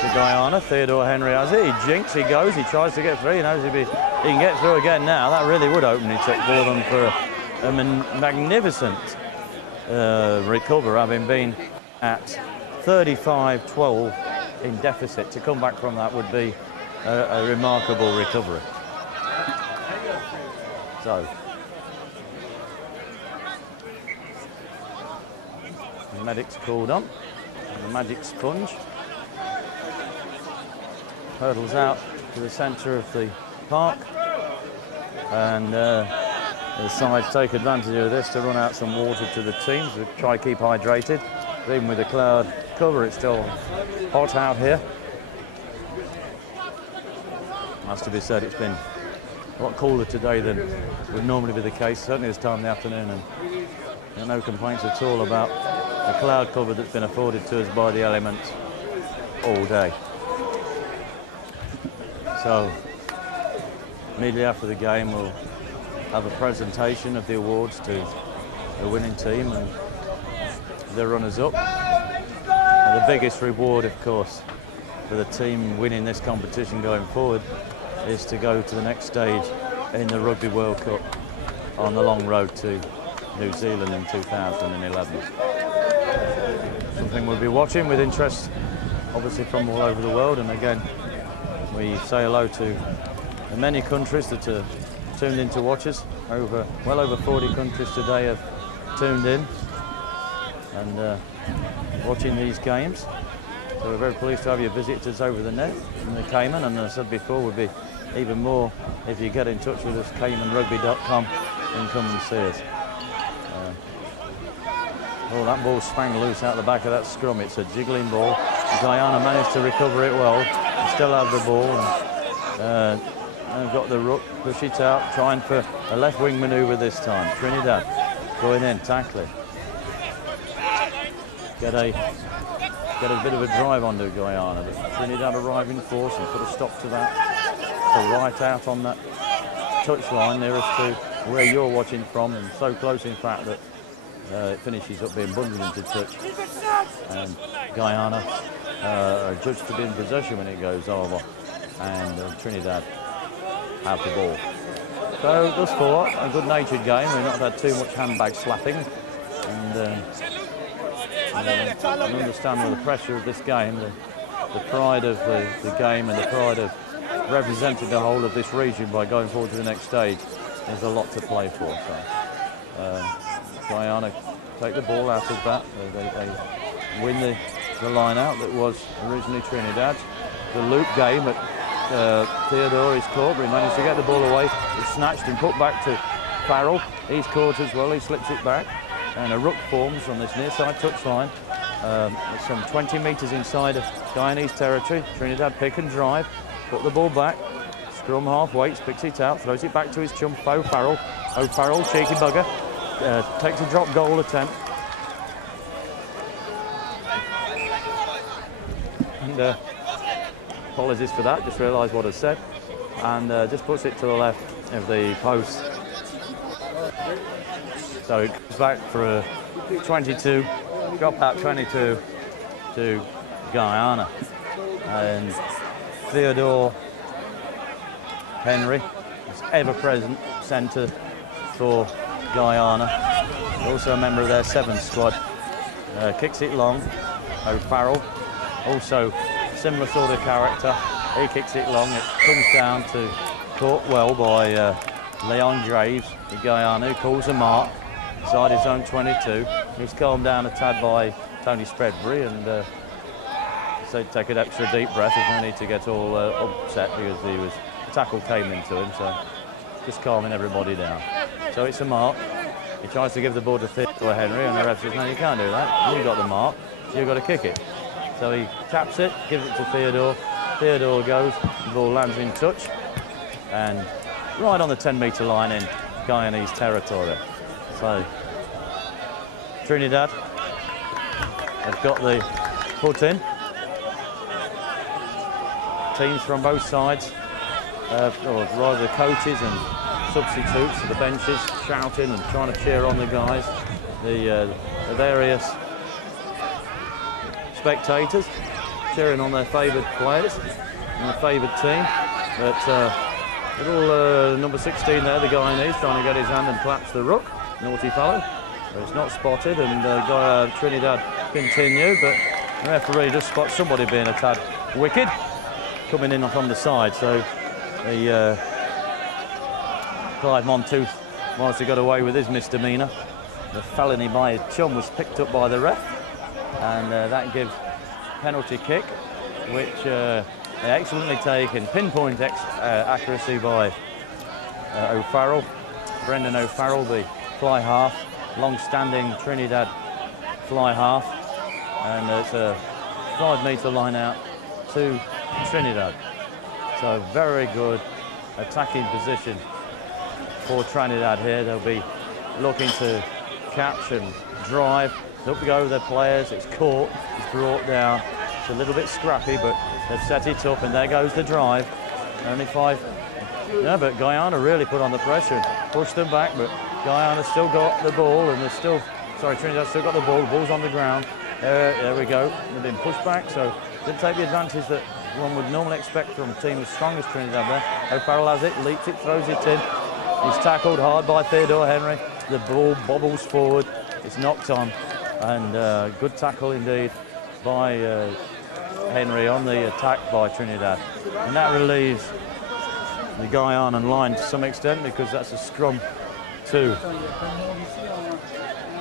to Guyana. Theodore Henry has it. He jinks, he goes, he tries to get through. He knows if he can get through again now, that really would open it up for them for a magnificent recover, having been at 35-12 in deficit. To come back from that would be a remarkable recovery. So, the medic's called on. The magic sponge hurdles out to the centre of the park, and The sides take advantage of this to run out some water to the teams to try to keep hydrated. Even with the cloud cover, it's still hot out here. Has to be said, it's been a lot cooler today than would normally be the case, certainly this time in the afternoon, and there are no complaints at all about the cloud cover that's been afforded to us by the elements all day. So, immediately after the game, we'll have a presentation of the awards to the winning team and the runners-up. And the biggest reward, of course, for the team winning this competition going forward is to go to the next stage in the Rugby World Cup on the long road to New Zealand in 2011. Something we'll be watching with interest, obviously, from all over the world. And again, we say hello to the many countries that are tuned in to watch us. Well over 40 countries today have tuned in and watching these games. So we're very pleased to have you visit us over the net in the Cayman, and as I said before, we'll be even more if you get in touch with us, caymanrugby.com, and come and see us. Oh, that ball sprang loose out the back of that scrum. It's a jiggling ball. Guyana managed to recover it well, and still have the ball. And got the ruck, push it out, trying for a left wing manoeuvre this time. Trinidad going in, tackling. Get a bit of a drive onto Guyana, but Trinidad arrive in force and put a stop to that. So right out on that touchline nearest to where you're watching from, and so close in fact that it finishes up being bundled into touch. And Guyana are judged to be in possession when it goes over, and Trinidad have the ball. So thus far, a good-natured game. We've not had too much handbag slapping, and I understand with the pressure of this game, the pride of the game and the pride of representing the whole of this region by going forward to the next stage. There's a lot to play for. So Guyana take the ball out of that. They win the line out that was originally Trinidad. The loop game at Theodore is caught, but he managed to get the ball away. It's snatched and put back to Farrell. He's caught as well. He slips it back. And a ruck forms on this near side touchline. It's some 20 metres inside of Guyanese territory. Trinidad pick and drive, put the ball back. Scrum half waits, picks it out, throws it back to his chum, O'Farrell. O'Farrell, cheeky bugger, takes a drop goal attempt. And apologies for that, just realised what I said. And just puts it to the left of the post. So it comes back for a 22, drop out 22 to Guyana. And Theodore Henry is ever-present centre for Guyana. Also a member of their 7th squad. Kicks it long. O'Farrell, also similar sort of character. He kicks it long. It comes down to caught well by Leon Graves, the Guyana, who calls a mark inside his own 22. He's calmed down a tad by Tony Spreadbury, and so take an extra deep breath. There's no need to get all upset because the tackle came into him, so just calming everybody down. So it's a mark. He tries to give the ball to Theodore Henry, and the ref says, no, you can't do that. You've got the mark, you've got to kick it. So he taps it, gives it to Theodore. Theodore goes, the ball lands in touch, and right on the 10-metre line in Guyanese territory. So Trinidad have got the foot in. Teams from both sides, or rather the coaches and substitutes at the benches, shouting and trying to cheer on the guys. The various spectators cheering on their favoured players and the favoured team. But little number 16 there, the Guyanese, trying to get his hand and claps the ruck. Naughty fellow. But it's not spotted, and Trinidad continue, but the referee just spots somebody being a tad wicked coming in from the side. So the Clive Monteith managed to get away with his misdemeanour. The felony by his chum was picked up by the ref, and that gives penalty kick, which they excellently taken, pinpoint accuracy by O'Farrell. Brendan O'Farrell, the fly half, long-standing Trinidad fly half, and it's a 5 metre line out to Trinidad. So very good attacking position for Trinidad here. They'll be looking to catch and drive. Up go their players, it's caught, it's brought down. It's a little bit scrappy, but they've set it up, and there goes the drive. Only 5. Yeah, but Guyana really put on the pressure, pushed them back, but Guyana still got the ball, and Trinidad still got the ball. The ball's on the ground. There we go. They've been pushed back, so didn't take the advantage that one would normally expect from a team as strong as Trinidad there. O'Farrell has it, leaps it, throws it in. He's tackled hard by Theodore Henry. The ball bobbles forward. It's knocked on, and good tackle indeed by Henry on the attack by Trinidad. And that relieves the Guyanan line to some extent, because that's a scrum to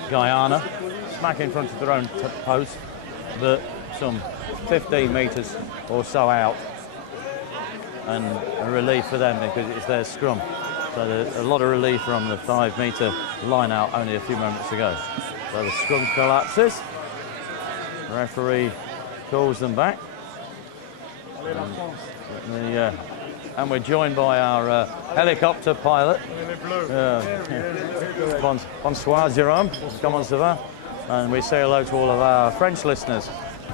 Guyana, smack in front of their own post, but some 15 metres or so out, and a relief for them because it's their scrum. So there's a lot of relief from the 5 metre line out only a few moments ago. So the scrum collapses. The referee calls them back. And we're joined by our helicopter pilot. Bonsoir, Jérôme. Comment ça va? And we say hello to all of our French listeners.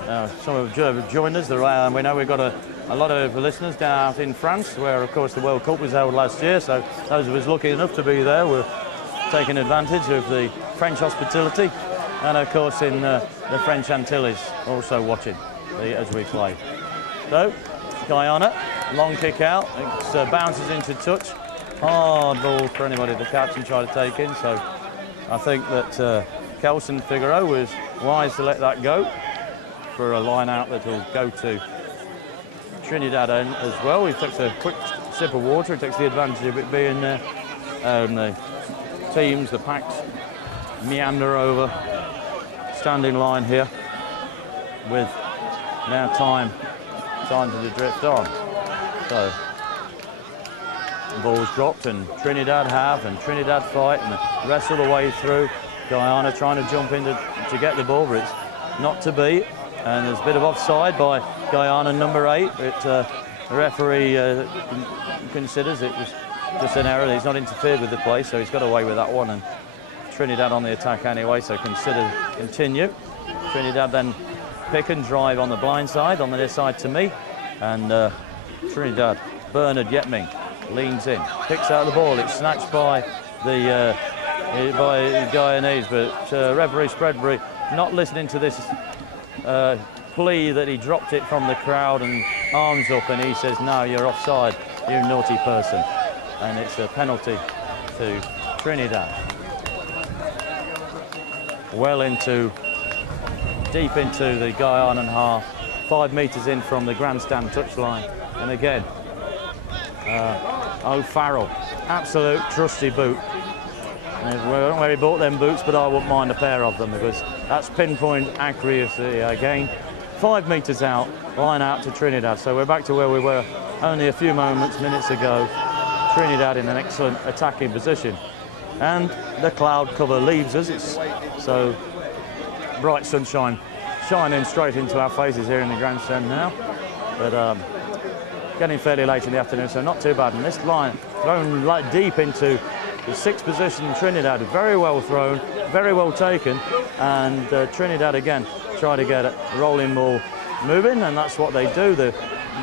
Some have joined us. And we know we've got a lot of listeners down out in France, where, of course, the World Cup was held last year. So those of us lucky enough to be there were taking advantage of the French hospitality. And, of course, in the French Antilles also watching as we play. So, Guyana, long kick out, it bounces into touch. Hard ball for anybody to catch and try to take in. So I think that Kelson Figueroa was wise to let that go for a line out that will go to Trinidad as well. He takes a quick sip of water, he takes the advantage of it being there. The teams, the packs, meander over, standing line here with now time to drift on. So the ball's dropped, and Trinidad fight and wrestle the way through. Guyana trying to jump in to get the ball, but it's not to be. And there's a bit of offside by Guyana number 8. The referee considers it was just an error. He's not interfered with the play, so he's got away with that one. And Trinidad on the attack anyway, so continue. Trinidad then pick and drive on the blind side, on the near side to me. And Trinidad, Bernard Yetming leans in, picks out the ball. It's snatched by the Guyanese, but referee Spreadbury not listening to this plea that he dropped it from the crowd and arms up, and he says, no, you're offside, you naughty person. And it's a penalty to Trinidad. Well deep into the Guyanan half, 5 metres in from the grandstand touchline. And again, O'Farrell, absolute trusty boot. Where he bought them boots, but I wouldn't mind a pair of them, because that's pinpoint accuracy again. 5 metres out, line out to Trinidad. So we're back to where we were only a few minutes ago. Trinidad in an excellent attacking position. And the cloud cover leaves us. It's so bright sunshine shining straight into our faces here in the grandstand now. But getting fairly late in the afternoon, so not too bad. And this line thrown deep into the 6th position. Trinidad, very well thrown, very well taken. And Trinidad again try to get it rolling ball moving, and that's what they do. They're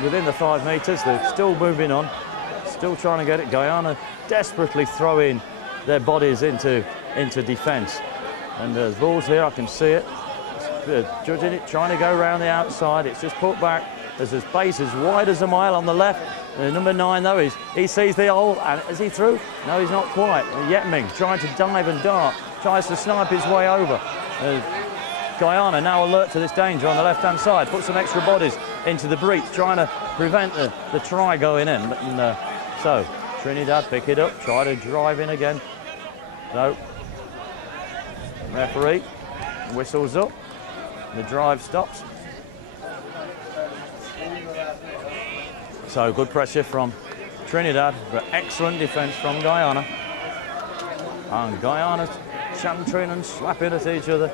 within the 5 metres, they're still moving on, still trying to get it. Guyana desperately throwing their bodies into defence. And there's balls here, I can see it. Judging it, trying to go around the outside. It's just put back. There's a space as wide as a mile on the left. Number 9 though, he sees the hole, and is he through? No, he's not quite. Yetming trying to dive and dart, tries to snipe his way over. Guyana now alert to this danger on the left-hand side, put some extra bodies into the breach, trying to prevent the try going in. But, so Trinidad pick it up, try to drive in again. So referee whistles up, the drive stops. So good pressure from Trinidad, but excellent defence from Guyana. And Guyana chantering and slapping at each other.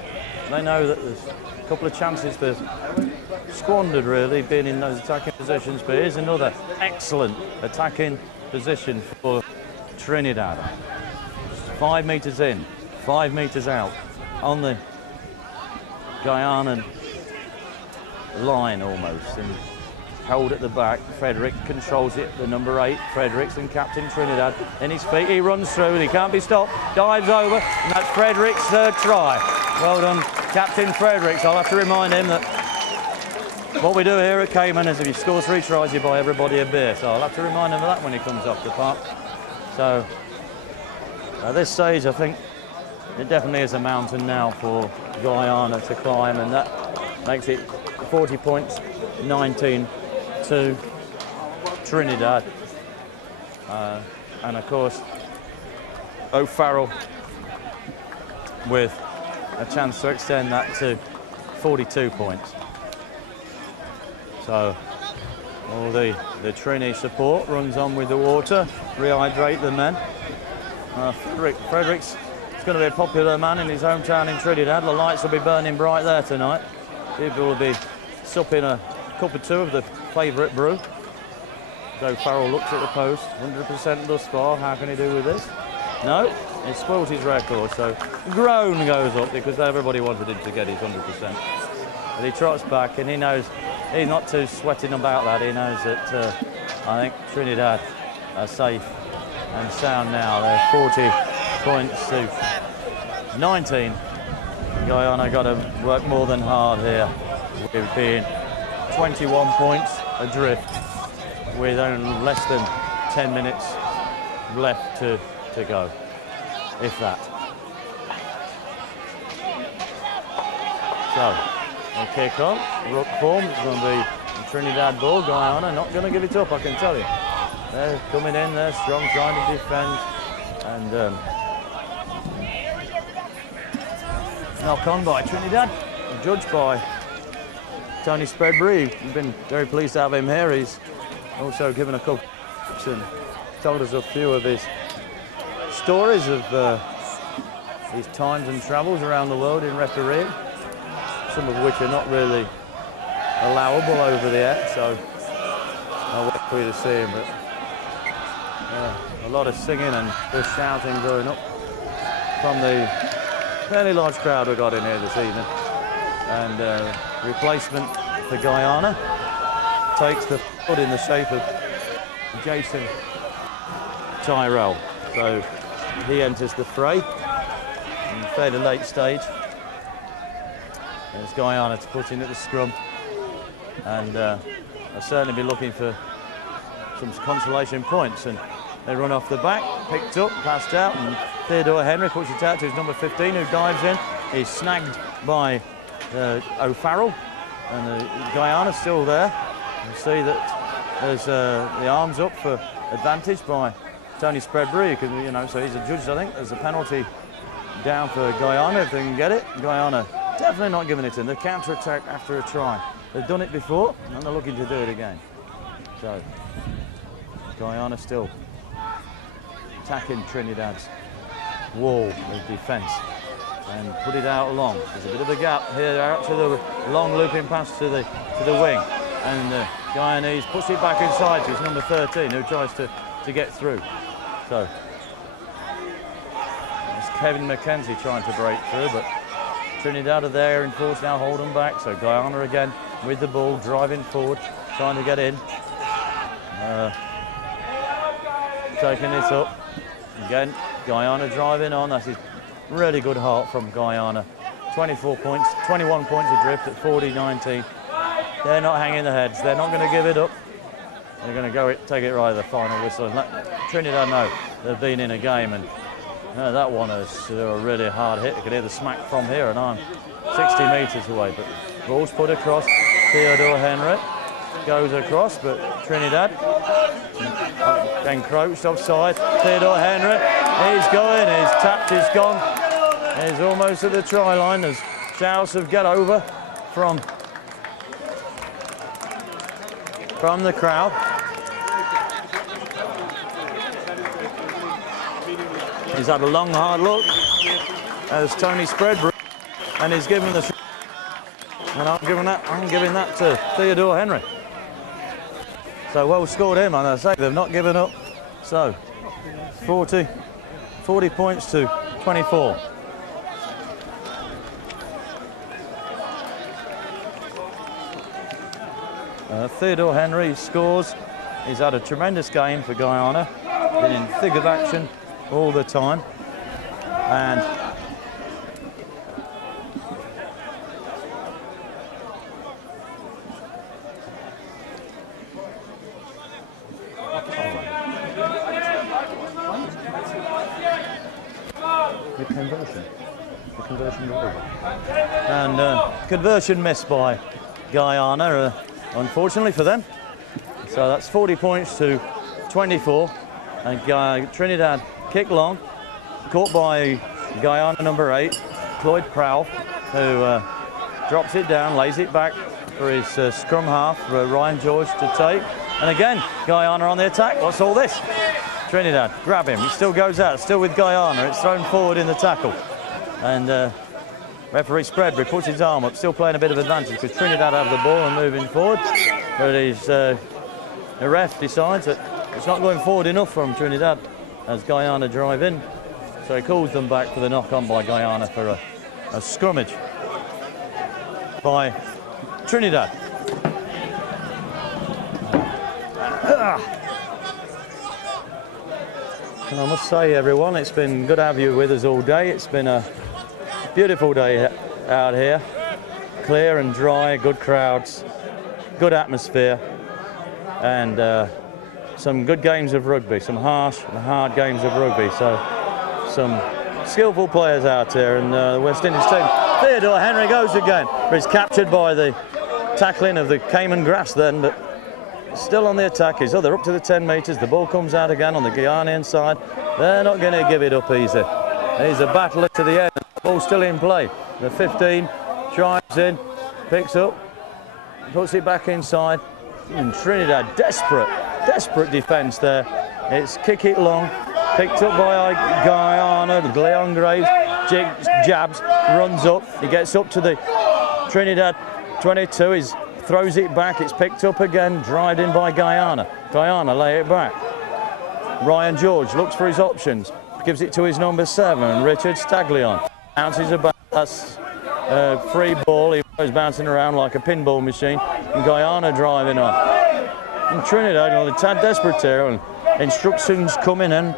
They know that there's a couple of chances they've squandered, really, being in those attacking positions. But here's another excellent attacking position for Trinidad. 5 meters in, 5 meters out, on the Guyanan line almost. And hold at the back. Frederick controls it, the number 8. Fredericks and Captain Trinidad in his feet. He runs through and he can't be stopped. Dives over, and that's Frederick's third try. Well done, Captain Fredericks. I'll have to remind him that what we do here at Cayman is if you score 3 tries, you buy everybody a beer. So I'll have to remind him of that when he comes off the park. So at this stage, I think it definitely is a mountain now for Guyana to climb, and that makes it 40 points, 19 to Trinidad. And of course, O'Farrell with a chance to extend that to 42 points. So all the Trini support runs on with the water, rehydrate the men. Fredericks is going to be a popular man in his hometown in Trinidad. The lights will be burning bright there tonight. People will be supping a cup or two of the favourite brew. So Farrell looks at the post, 100% thus far. How can he do with this? No, he spoilt his record. So groan goes up because everybody wanted him to get his 100%. But he trots back and he knows he's not too sweating about that. He knows that I think Trinidad are safe and sound now. They're 40 points to 19. Guyana got to work more than hard here. We've been 21 points adrift with only less than 10 minutes left to go, if that. So, a kick on, rook form, it's going to be Trinidad ball. Guyana not going to give it up, I can tell you. They're coming in, they're strong, trying to defend, and knock on by Trinidad, judged by Tony Spreadbury. We've been very pleased to have him here. He's also given a couple of tips and told us a few of his stories of his times and travels around the world in refereeing, some of which are not really allowable over the air, so I'll wait for you to see him. But a lot of singing and just shouting going up from the fairly large crowd we got in here this evening. And replacement for Guyana takes the foot in the shape of Jason Tyrell. So he enters the fray in a fairly late stage. There's Guyana to put in at the scrum. And I'll certainly be looking for some consolation points. And they run off the back, picked up, passed out, and Theodore Henry puts it out to his number 15, who dives in. He's snagged by O'Farrell, and Guyana's still there. You see that there's the arms up for advantage by Tony Spreadbury, you know, so he's a judge. I think there's a penalty down for Guyana if they can get it. Guyana definitely not giving it in. The counter-attack after a try. They've done it before, and they're looking to do it again. So Guyana still attacking Trinidad's wall of defence and put it out long. There's a bit of a gap here out to the long looping pass to the wing, and the Guyanese push it back inside to his number 13, who tries to get through. So it's Kevin McKenzie trying to break through, but Trinidad are there in force now, hold them back. So Guyana again with the ball, driving forward, trying to get in. Taking this up. Again, Guyana driving on. That's his really good heart from Guyana. 24 points, 21 points adrift at 40-19. They're not hanging their heads. They're not going to give it up. They're going to take it right to the final whistle. And let Trinidad know they've been in a game, and that one is a really hard hit. You can hear the smack from here, and I'm 60 metres away. But ball's put across. Theodore Henry goes across, but Trinidad encroached offside. Theodore Henry, he's going, he's tapped, he's gone. He's almost at the try line. There's shouts of get over from the crowd. He's had a long, hard look as Tony Spreadbury, and he's given the. And I'm giving that to Theodore Henry. So well scored him, and I say they've not given up. So 40 points to 24. Theodore Henry scores. He's had a tremendous game for Guyana. Been in thick of action all the time. And conversion missed by Guyana, unfortunately for them. So that's 40 points to 24. And Trinidad kick long, caught by Guyana number 8, Cloyd Prowl, who drops it down, lays it back for his scrum half, for Ryan George to take. And again, Guyana on the attack. What's all this? Trinidad, grab him. He still goes out, still with Guyana. It's thrown forward in the tackle. And referee Spreadbury puts his arm up, still playing a bit of advantage because Trinidad have the ball and moving forward. But the ref decides that it's not going forward enough from Trinidad as Guyana drive in. So he calls them back for the knock-on by Guyana for a scrummage by Trinidad. And I must say, everyone, it's been good to have you with us all day. It's been a beautiful day out here. Clear and dry, good crowds, good atmosphere, and some good games of rugby, some harsh and hard games of rugby. So some skillful players out there, and the West Indies team. Theodore Henry goes again, but he's captured by the tackling of the Cayman grass then, but still on the attack. They're up to the 10 metres. The ball comes out again on the Guyanan side. They're not going to give it up easy. He's a battler to the end. The ball's still in play. The 15 drives in, picks up, puts it back inside. And Trinidad, desperate defence there. It's kick it long, picked up by Guyana. Leon Graves jabs, runs up. He gets up to the Trinidad 22. He throws it back. It's picked up again, driven in by Guyana. Guyana lay it back. Ryan George looks for his options, gives it to his number 7, Richard Staglion. Bounces about. That's free ball. He was bouncing around like a pinball machine. And Guyana driving on. And Trinidad, a tad desperate here, and instructions coming in.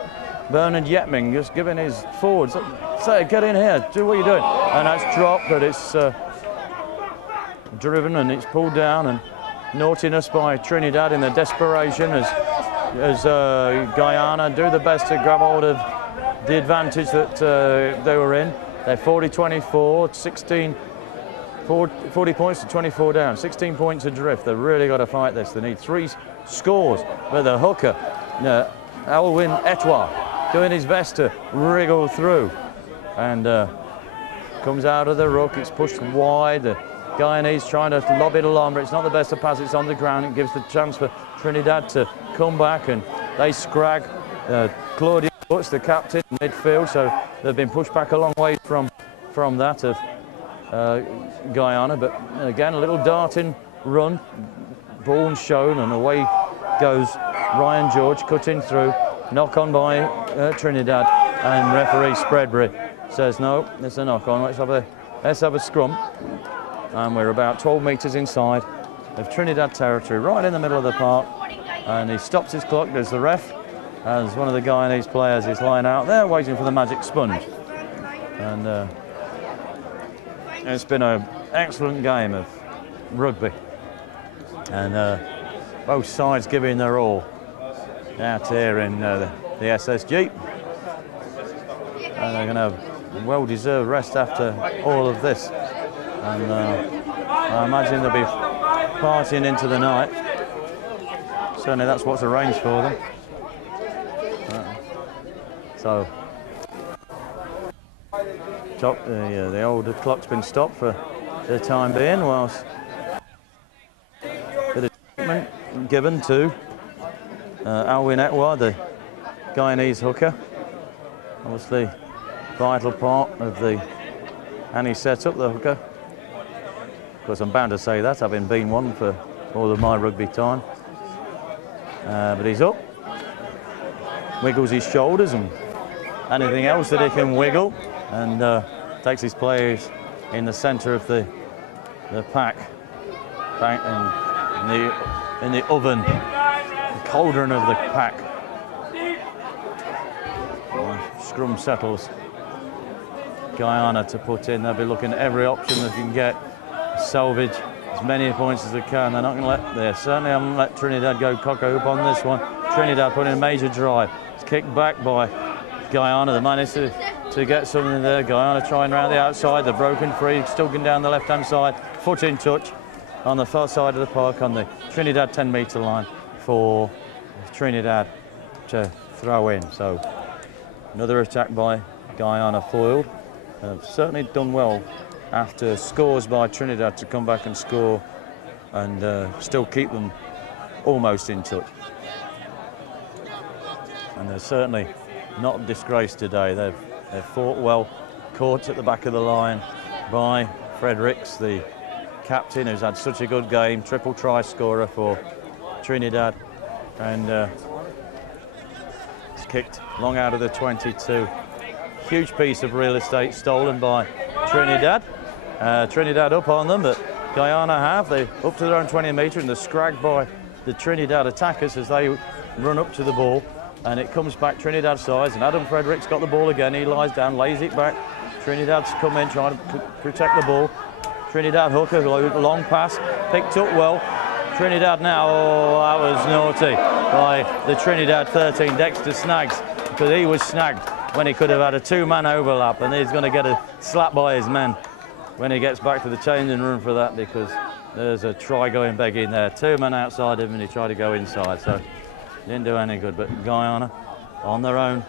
Bernard Yetming just giving his forwards, say, get in here, do what you're doing. And that's dropped, but it's driven and it's pulled down, and naughtiness by Trinidad in the desperation as Guyana do the best to grab hold of the advantage that they were in. They're 40-24, 40 points to 24 down, 16 points adrift. They've really got to fight this. They need 3 scores. But the hooker, Alwyn Etoile, doing his best to wriggle through, and comes out of the ruck. It's pushed wide. The Guyanese trying to lob it along, but it's not the best of pass. It's on the ground. It gives the chance for Trinidad to come back, and they scrag. Claudia Butts, the captain, midfield, so they've been pushed back a long way from that of Guyana. But again, a little darting run, ball shown, and away goes Ryan George, cutting through, knock on by Trinidad, and referee Spreadbury says no, it's a knock on. Let's have a scrum. And we're about 12 metres inside of Trinidad territory, right in the middle of the park. And he stops his clock, there's the ref, as one of the Guyanese players is lying out there waiting for the magic sponge. And it's been an excellent game of rugby. And both sides giving their all out here in the SSG. And they're going to have a well-deserved rest after all of this. And I imagine they'll be partying into the night. Certainly that's what's arranged for them. So, the old clock's been stopped for the time being, whilst a bit of treatment given to Alwyn Etoile, the Guyanese hooker. obviously vital part of the any setup, the hooker. Of course, I'm bound to say that, having been one for all of my rugby time. But he's up, wiggles his shoulders and anything else that he can wiggle, and takes his players in the centre of the pack, in the oven, the cauldron of the pack. Scrum settles. Guyana to put in. They'll be looking at every option they can get, salvage as many points as they can. They're not going to let. They certainly haven't let Trinidad go cock-a-hoop on this one. Trinidad put in a major drive. It's kicked back by Guyana. They managed to get something there. Guyana trying around the outside. They're broken free, still going down the left-hand side. Foot in touch on the far side of the park on the Trinidad 10-metre line for Trinidad to throw in. So another attack by Guyana foiled. Have certainly done well after scores by Trinidad to come back and score and still keep them almost in touch. And they're certainly not disgraced today. They've fought well, caught at the back of the line by Fredericks, the captain, who's had such a good game, triple try scorer for Trinidad, and it's kicked long out of the 22. Huge piece of real estate stolen by Trinidad. Trinidad up on them, but Guyana have. They up to their own 20 metre and they're scragged by the Trinidad attackers as they run up to the ball, and it comes back Trinidad sides, and Adam Fredericks got the ball again. He lies down, lays it back. Trinidad's come in trying to protect the ball. Trinidad hooker, long pass, picked up well. Trinidad now, oh, that was naughty by the Trinidad 13, Dexter Snaggs, because he was snagged when he could have had a two-man overlap, and he's going to get a slap by his men when he gets back to the changing room for that, because there's a try going begging there. Two men outside him and he tried to go inside, so didn't do any good. But Guyana on their own,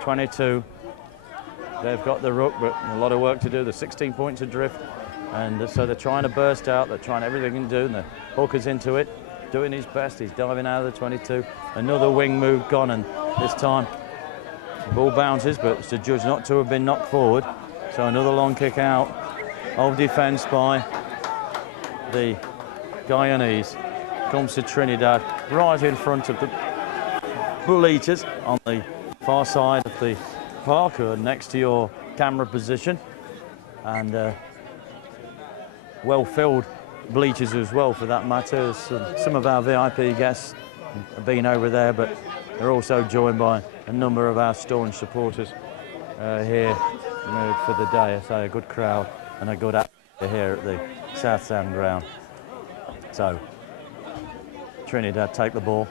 22. They've got the ruck, but a lot of work to do. There's 16 points adrift, and so they're trying to burst out. They're trying everything they can do, and the hooker's into it, doing his best. He's diving out of the 22. Another wing move gone, and this time the ball bounces, but it's adjudged not to have been knocked forward. So another long kick out of defence by the Guyanese. Comes to Trinidad, right in front of the bull eaters on the far side of the park, next to your camera position, and well-filled bleachers as well, for that matter. Some of our VIP guests have been over there, but they're also joined by a number of our staunch supporters here for the day. I say a good crowd and a good atmosphere here at the South Stand ground. So Trinidad take the ball,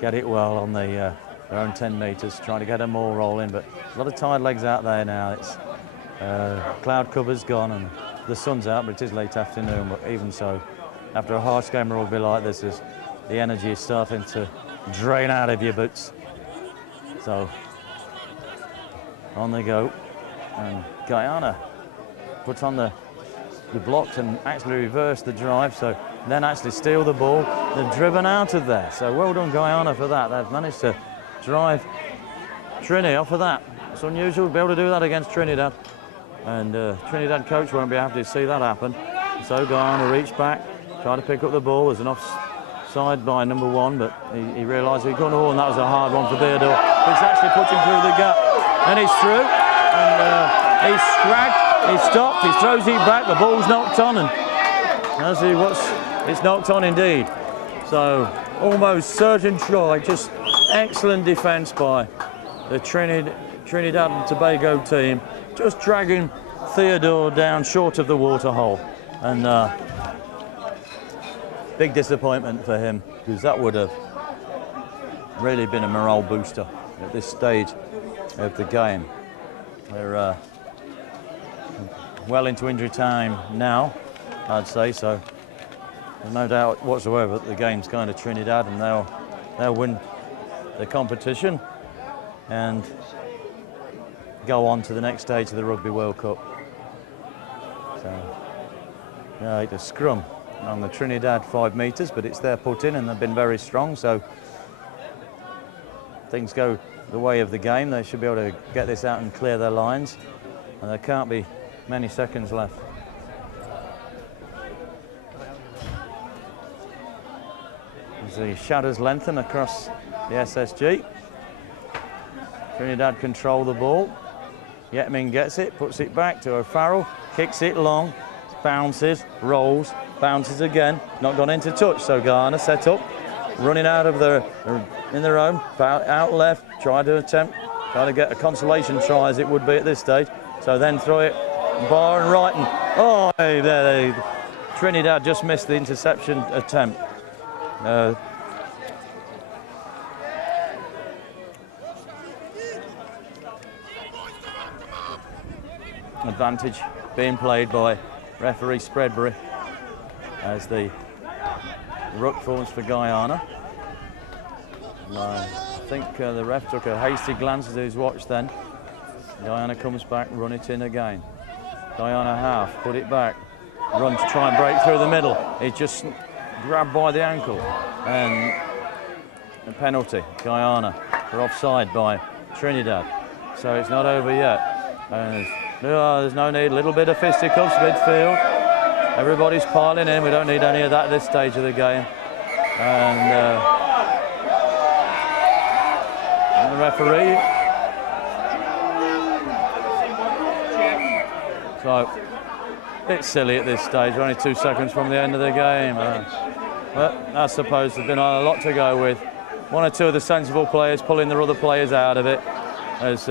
get it well on their own 10 metres, trying to get them all rolling, but a lot of tired legs out there now. It's cloud cover's gone and the sun's out, but it is late afternoon. But even so, after a harsh game of rugby like this, the energy is starting to drain out of your boots. So on they go, and Guyana puts on the blocks and actually reverse the drive, so then actually steal the ball. They're driven out of there, so well done Guyana for that. They've managed to drive Trini off of that. It's unusual to be able to do that against Trinidad, and Trinidad coach won't be happy to see that happen. So Guyana reached back, tried to pick up the ball. There's an offside by number 1, but he realised he couldn't hold, and that was a hard one for Theodore. It's actually put him through the gap, and he's through, and he's scragged, he's stopped, he throws it back, the ball's knocked on, and as he was, it's knocked on indeed. So almost certain try, just excellent defence by the Trinidad and Tobago team, just dragging Theodore down short of the water hole, and big disappointment for him, because that would have really been a morale booster at this stage of the game. They're well into injury time now, I'd say, so there's no doubt whatsoever that the game's going to Trinidad, and they'll win the competition and go on to the next stage of the Rugby World Cup. So, right, a scrum on the Trinidad 5 metres, but it's their put in and they've been very strong, so things go the way of the game, they should be able to get this out and clear their lines. And there can't be many seconds left. As the shadows lengthen across the SSG. Trinidad control the ball. Yetmin gets it, puts it back to O'Farrell, kicks it long, bounces, rolls, bounces again, not gone into touch, so Guyana set up, running out of in their own, out left, try to get a consolation try as it would be at this stage, so then throw it, bar and right, and oh, there, Trinidad just missed the interception attempt. Advantage being played by referee Spreadbury as the ruck forms for Guyana. I think the ref took a hasty glance at his watch then. Guyana comes back, run it in again. Guyana half, put it back, run to try and break through the middle. He's just grabbed by the ankle. And a penalty, Guyana, for offside by Trinidad. So it's not over yet. And there's no need, a little bit of fisticuffs midfield. Everybody's piling in, we don't need any of that at this stage of the game. And the referee. So, it's silly at this stage, we're only 2 seconds from the end of the game. But I suppose there's been a lot to go with. One or two of the sensible players pulling their other players out of it. As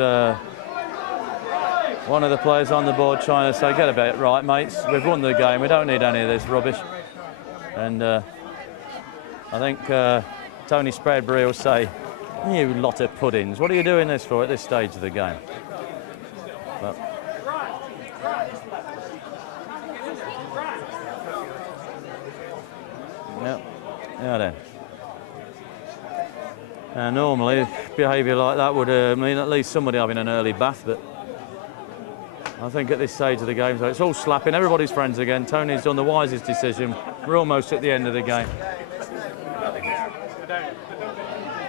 one of the players on the board trying to say, get a bit right, mates, we've won the game, we don't need any of this rubbish. And I think Tony Spreadbury will say, you lot of puddings, what are you doing this for at this stage of the game? But, yeah then. Normally, behaviour like that would mean at least somebody having an early bath, but I think at this stage of the game, so it's all slapping, everybody's friends again. Tony's done the wisest decision. We're almost at the end of the game.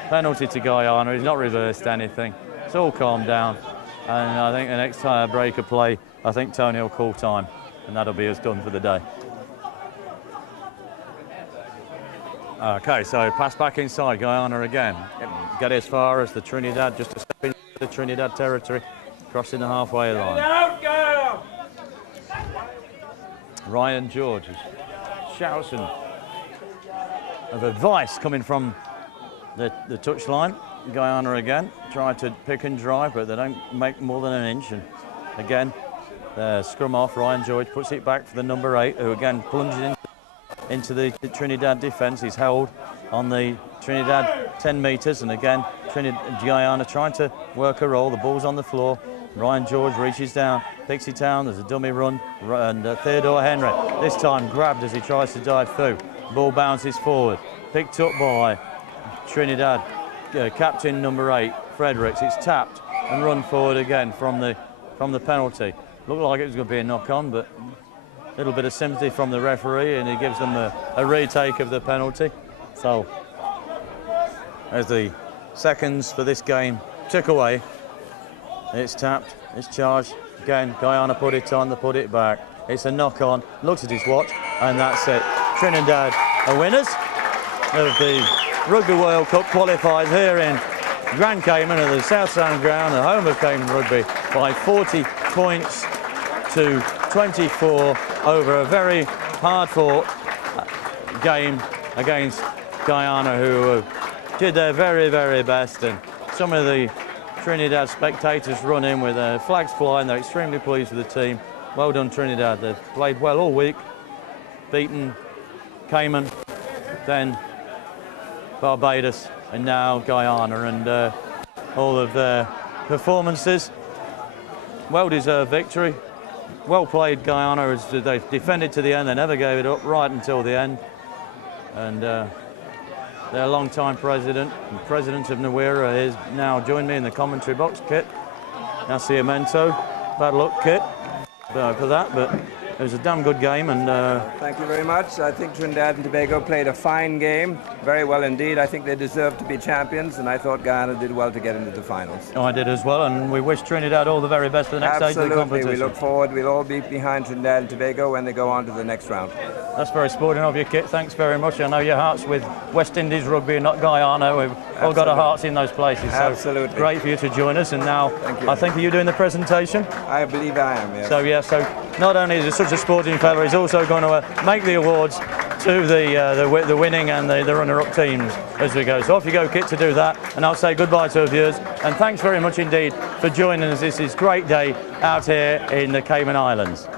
Penalty to Guyana, he's not reversed anything. It's all calmed down. And I think the next time break of play, I think Tony will call time, and that'll be us done for the day. Okay, so pass back inside, Guyana again. Get as far as the Trinidad, just to step into the Trinidad territory, crossing the halfway line. Ryan George shouts of advice coming from the touchline. Guyana again, try to pick and drive, but they don't make more than an inch. And again, scrum off, Ryan George puts it back for the number 8, who again plunges into the Trinidad defence. He's held on the Trinidad 10 metres, and again Guyana trying to work a roll. The ball's on the floor. Ryan George reaches down, picks it down. There's a dummy run, and Theodore Henry this time grabbed as he tries to dive through. Ball bounces forward, picked up by Trinidad captain number 8 Fredericks. It's tapped and run forward again from the penalty. Looked like it was going to be a knock on, but a little bit of sympathy from the referee, and he gives them a retake of the penalty. So as the seconds for this game tick away, it's tapped, it's charged. Again, Guyana put it on, they put it back. It's a knock on, looks at his watch, and that's it. Trinidad are winners of the Rugby World Cup qualifiers here in Grand Cayman at the South Sound Ground, the home of Cayman Rugby, by 40 points to 24 over a very hard-fought game against Guyana, who did their very, very best. And some of the Trinidad spectators run in with their flags flying. They're extremely pleased with the team. Well done, Trinidad. They've played well all week, beaten Cayman, then Barbados, and now Guyana, and all of their performances. Well-deserved victory. Well played, Guyana, as they defended to the end. They never gave it up right until the end. And their long-time president and president of Nawira is now joined me in the commentary box. Kit Nascimento, bad luck, Kit, for that, but It was a damn good game, and Thank you very much. I think Trinidad and Tobago played a fine game, very well indeed. I think they deserved to be champions, and I thought Guyana did well to get into the finals. I did as well, and we wish Trinidad all the very best for the next stage of the Absolutely, competition. we look forward. We'll all be behind Trinidad and Tobago when they go on to the next round. That's very sporting of you, Kit. Thanks very much. I know your heart's with West Indies rugby and not Guyana. We've all got our hearts in those places. So Absolutely. great for you to join us. And now, Thank you. I think, are you doing the presentation? I believe I am, yes. So, yeah, so not only is he such a sporting fella, he's also going to make the awards to the winning and the runner-up teams as we go. So off you go, Kit, to do that. And I'll say goodbye to our viewers. And thanks very much indeed for joining us. This is a great day out here in the Cayman Islands.